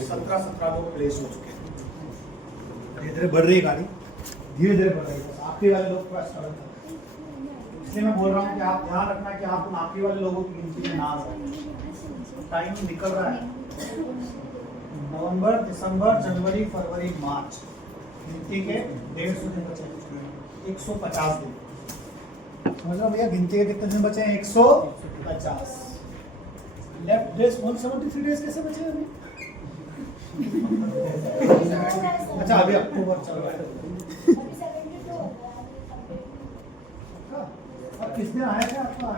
17 लोग प्लेस हो चुके हैं। धीरे धीरे बढ़ रही है गाड़ी, धीरे धीरे बढ़ रही है। आखिरी वाले लोग थोड़ा स्ट्रगल कर रहे हैं, इसलिए मैं बोल रहा हूँ कि आप ध्यान रखना कि आप उन आखिरी वाले लोगों की गिनती में ना हो। टाइम निकल रहा है, नवंबर, दिसंबर, जनवरी, फरवरी, मार्च, गिनती के 150 दिन बचे, 150 दिन। समझ लो भैया, गिनती के कितने दिन बचे हैं? 150। लेफ्ट डेज 173 डेज कैसे बचे हैं अभी? अच्छा अभी अक्टूबर चल रहा है। अब किस दिन आया था आपका?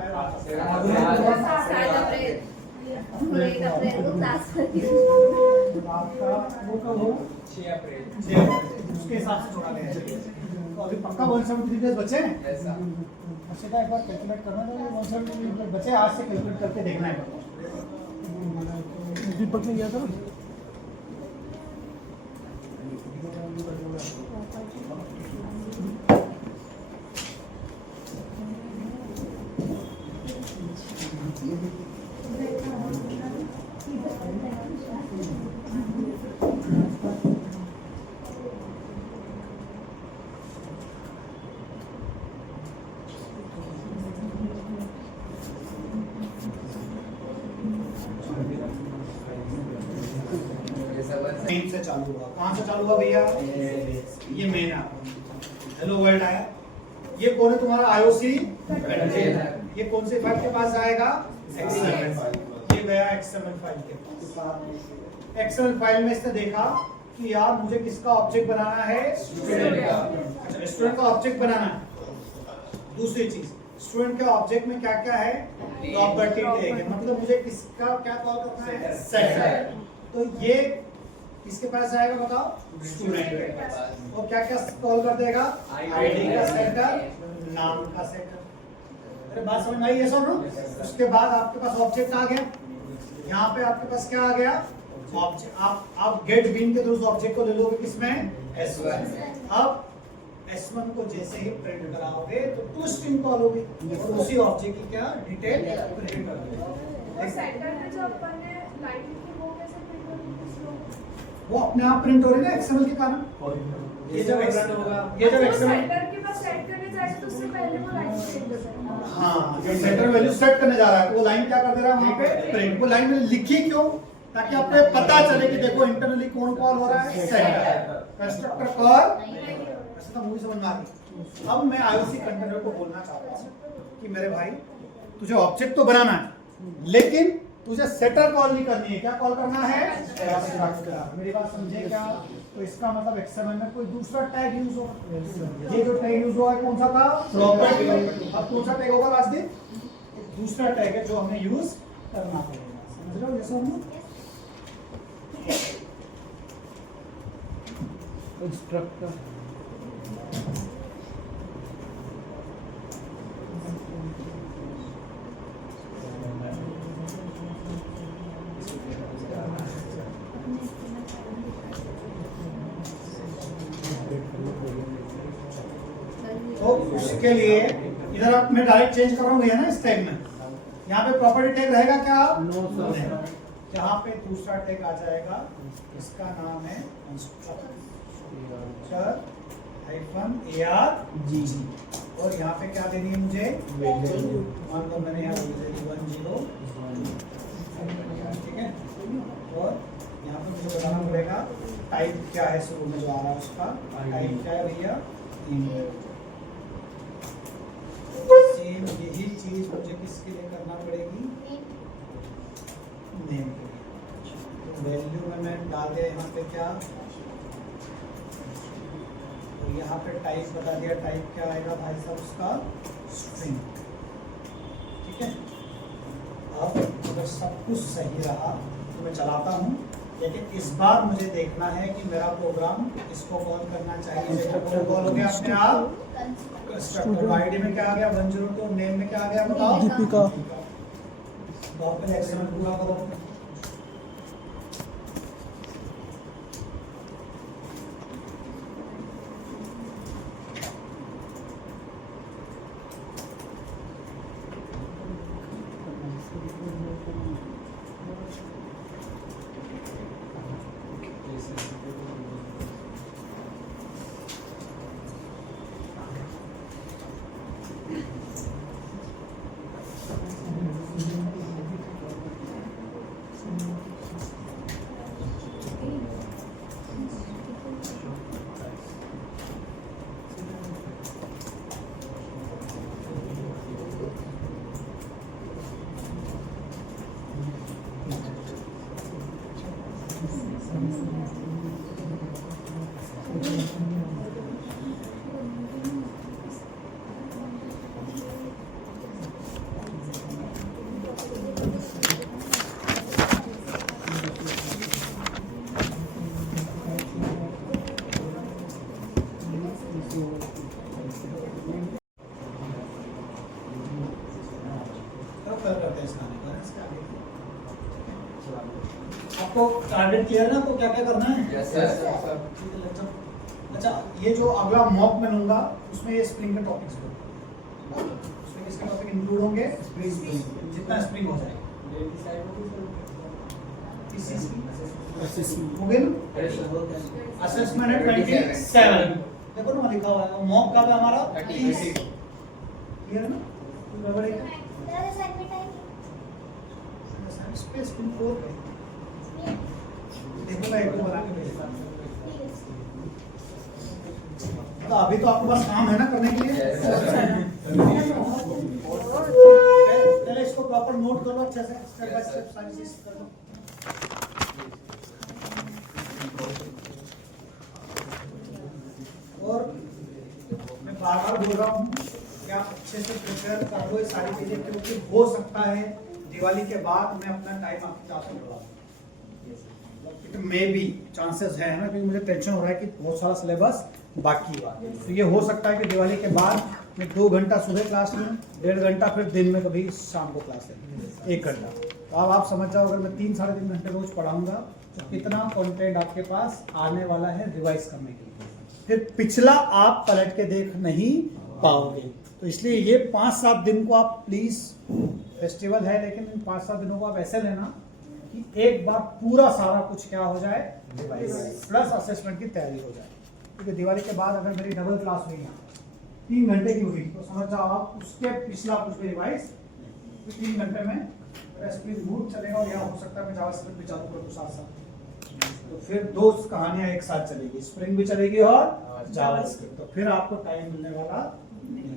आपका वो कब हो? 6 अप्रैल। उसके हिसाब से जोड़ा गया है। तो अभी पक्का 173 डेज बचे हैं। अच्छा एक बार कैलकुलेट करना है, 173 डेज बचे, आज से कैलकुलेट करके देखना है। दीपक ने किया था ना। मेन से चालू हुआ। कहाँ से चालू हुआ भैया? ये मेन है। हेलो वर्ल्ड आया। ये कौन है तुम्हारा? आईओसी। ये कौन से फाइल के पास जाएगा? एक्सएमएल। ये गया एक्सएमएल फाइल के पास। एक्सएमएल फाइल में इसने देखा कि यार मुझे किसका ऑब्जेक्ट बनाना है? स्टूडेंट का। अच्छा, स्टूडेंट का ऑब्जेक्ट बनाना है। दूसरी चीज, स्टूडेंट के ऑब्जेक्ट में क्या क्या है? प्रॉपर्टी टैग है, मतलब मुझे किसका क्या कॉल करना है? सेट। तो ये किसके पास जाएगा बताओ? स्टूडेंट के पास। और क्या क्या कॉल कर देगा? आईडी का सेटर, नाम का सेटर। अरे बात समझ में आई है? सुनो, उसके बाद आपके पास ऑब्जेक्ट आ गया। यहाँ पे आपके पास क्या आ गया? ऑब्जेक्ट। आप गेट बिन के थ्रू ऑब्जेक्ट को ले लोगे किसमें? S1। अब S1 को जैसे ही प्रिंट कराओगे तो टू स्ट्रिंग कॉल होगी और उसी ऑब्जेक्ट की क्या डिटेल प्रिंट कर दोगे। और सेंटर में जो अपन ने लाइन लिखी वो कैसे प्रिंट करोगे? वो अपने आप प्रिंट हो रही है ना एक्सएमएल के कारण। ये जब एक्सएमएल सेंटर के पास सेट करने जाएगा तो उससे पहले वो लाइन प्रिंट हो जाएगा। हाँ, जब सेंटर वैल्यू सेट करने जा रहा है तो वो लाइन क्या कर दे रहा है वहाँ पे? प्रिंट। वो लाइन में लिखी क्यों? ताकि आपको पता चले कि देखो इंटरनली कौन कॉल हो रहा है? सेंटर। Constructor call. ऐसा तो मूवी समझ में आ गई। अब मैं आईओसी कंटेनर को बोलना चाहता हूँ कि मेरे भाई तुझे ऑब्जेक्ट तो बनाना है लेकिन तुझे सेटर कॉल नहीं करनी है। क्या कॉल करना है? मेरी बात समझे क्या? तो इसका मतलब एक्सएमएल में कोई दूसरा टैग यूज होगा। ये जो टैग यूज हुआ है कौन सा था? प्रॉपर्टी। अब कौन सा टैग होगा राजदीप? दूसरा टैग है जो हमें यूज करना पड़ेगा। समझ रहे हो? जैसे हम इंस्ट्रक्टर तो उसके लिए इधर आप मैं डायरेक्ट चेंज कर रहा हूँ भैया ना इस टैग में। यहाँ पे प्रॉपर्टी टैग रहेगा क्या? नो। यहाँ पे दूसरा टैग आ जाएगा, इसका नाम है -ARG। और यहाँ पे क्या देनी है मुझे? मान लो मैंने यहाँ 10, ठीक है। और यहाँ पे मुझे बताना पड़ेगा टाइप क्या है, शुरू में जो आ रहा है उसका टाइप क्या है भैया? सेम यही चीज मुझे किसके लिए करना पड़ेगी? नेम के लिए। तो वैल्यू में मैं डाल दिया यहाँ पे क्या, और यहाँ पे टाइप बता दिया। टाइप क्या आएगा भाई साहब? उसका स्ट्रिंग। ठीक है। अगर सब कुछ सही रहा तो मैं चलाता हूँ, लेकिन इस बार मुझे देखना है कि मेरा प्रोग्राम इसको कॉल करना चाहिए। कॉल हो गया अपने आप। स्ट्रक्चर आईडी में क्या आ गया 102, नेम में क्या आ गया बताओ? दीपिका। डॉक्टर एक्सएमएल पूरा करो। करते हैं इसका आपको टारगेट क्लियर है? आपको क्या क्या करना है? Yes sir. अच्छा, ये जो अगला मॉक मैं लूंगा उसमें ये स्प्रिंग के टॉपिक्स होंगे। उसमें किसके टॉपिक इंक्लूड होंगे? जितना स्प्रिंग हो जाए। हो गए ना? असेसमेंट है 27। देखो ना लिखा हुआ है। मॉक कब है हमारा? 30। क्लियर है ना? गड़बड़ है? स्पेस पिन 4 पे देखो मैं एक को बना के भेजता हूं। तो अभी तो आपके पास काम है ना करने के लिए? पहले इसको प्रॉपर नोट कर लो अच्छे से, स्टेप बाय स्टेप सारी चीज कर लो। और मैं बार-बार बोल रहा हूँ कि आप अच्छे से प्रिपेयर कर लो ये सारी चीजें, क्योंकि हो सकता है दिवाली के बाद मैं अपना टाइम आपके साथ बढ़ाऊं। इट मे बी चांसेस है ना, क्योंकि मुझे टेंशन हो रहा है कि बहुत सारा सिलेबस बाकी है। तो ये हो सकता है कि दिवाली के बाद मैं 2 घंटा सुबह क्लास लूँ, 1.5 घंटा फिर दिन में कभी शाम को क्लास ले 1 घंटा। तो अब आप समझ जाओ अगर मैं 3-3.5 घंटे रोज पढ़ाऊंगा तो कितना कंटेंट आपके पास आने वाला है रिवाइज करने के लिए। फिर पिछला आप पलट के देख नहीं पाओगे। तो इसलिए ये 5-7 दिन को आप प्लीज, फेस्टिवल है लेकिन इन 5-7 दिनों को आप ऐसे लेना कि एक बार पूरा सारा कुछ क्या हो जाए, प्लस असेसमेंट की तैयारी हो जाए। क्योंकि दिवाली के बाद अगर मेरी डबल क्लास हुई है 3 घंटे की हुई तो समझ जाओ आप उसके पिछला कुछ भी रिवाइज 3 घंटे में स्प्रिंग बूट चलेगा, और यहाँ हो सकता है मैं जावास्क्रिप्ट भी चालू कर दूं साथ। तो फिर 2 कहानियां एक साथ चलेगी, स्प्रिंग भी चलेगी और जावास्क्रिप्ट। तो फिर आपको टाइम मिलने वाला नहीं।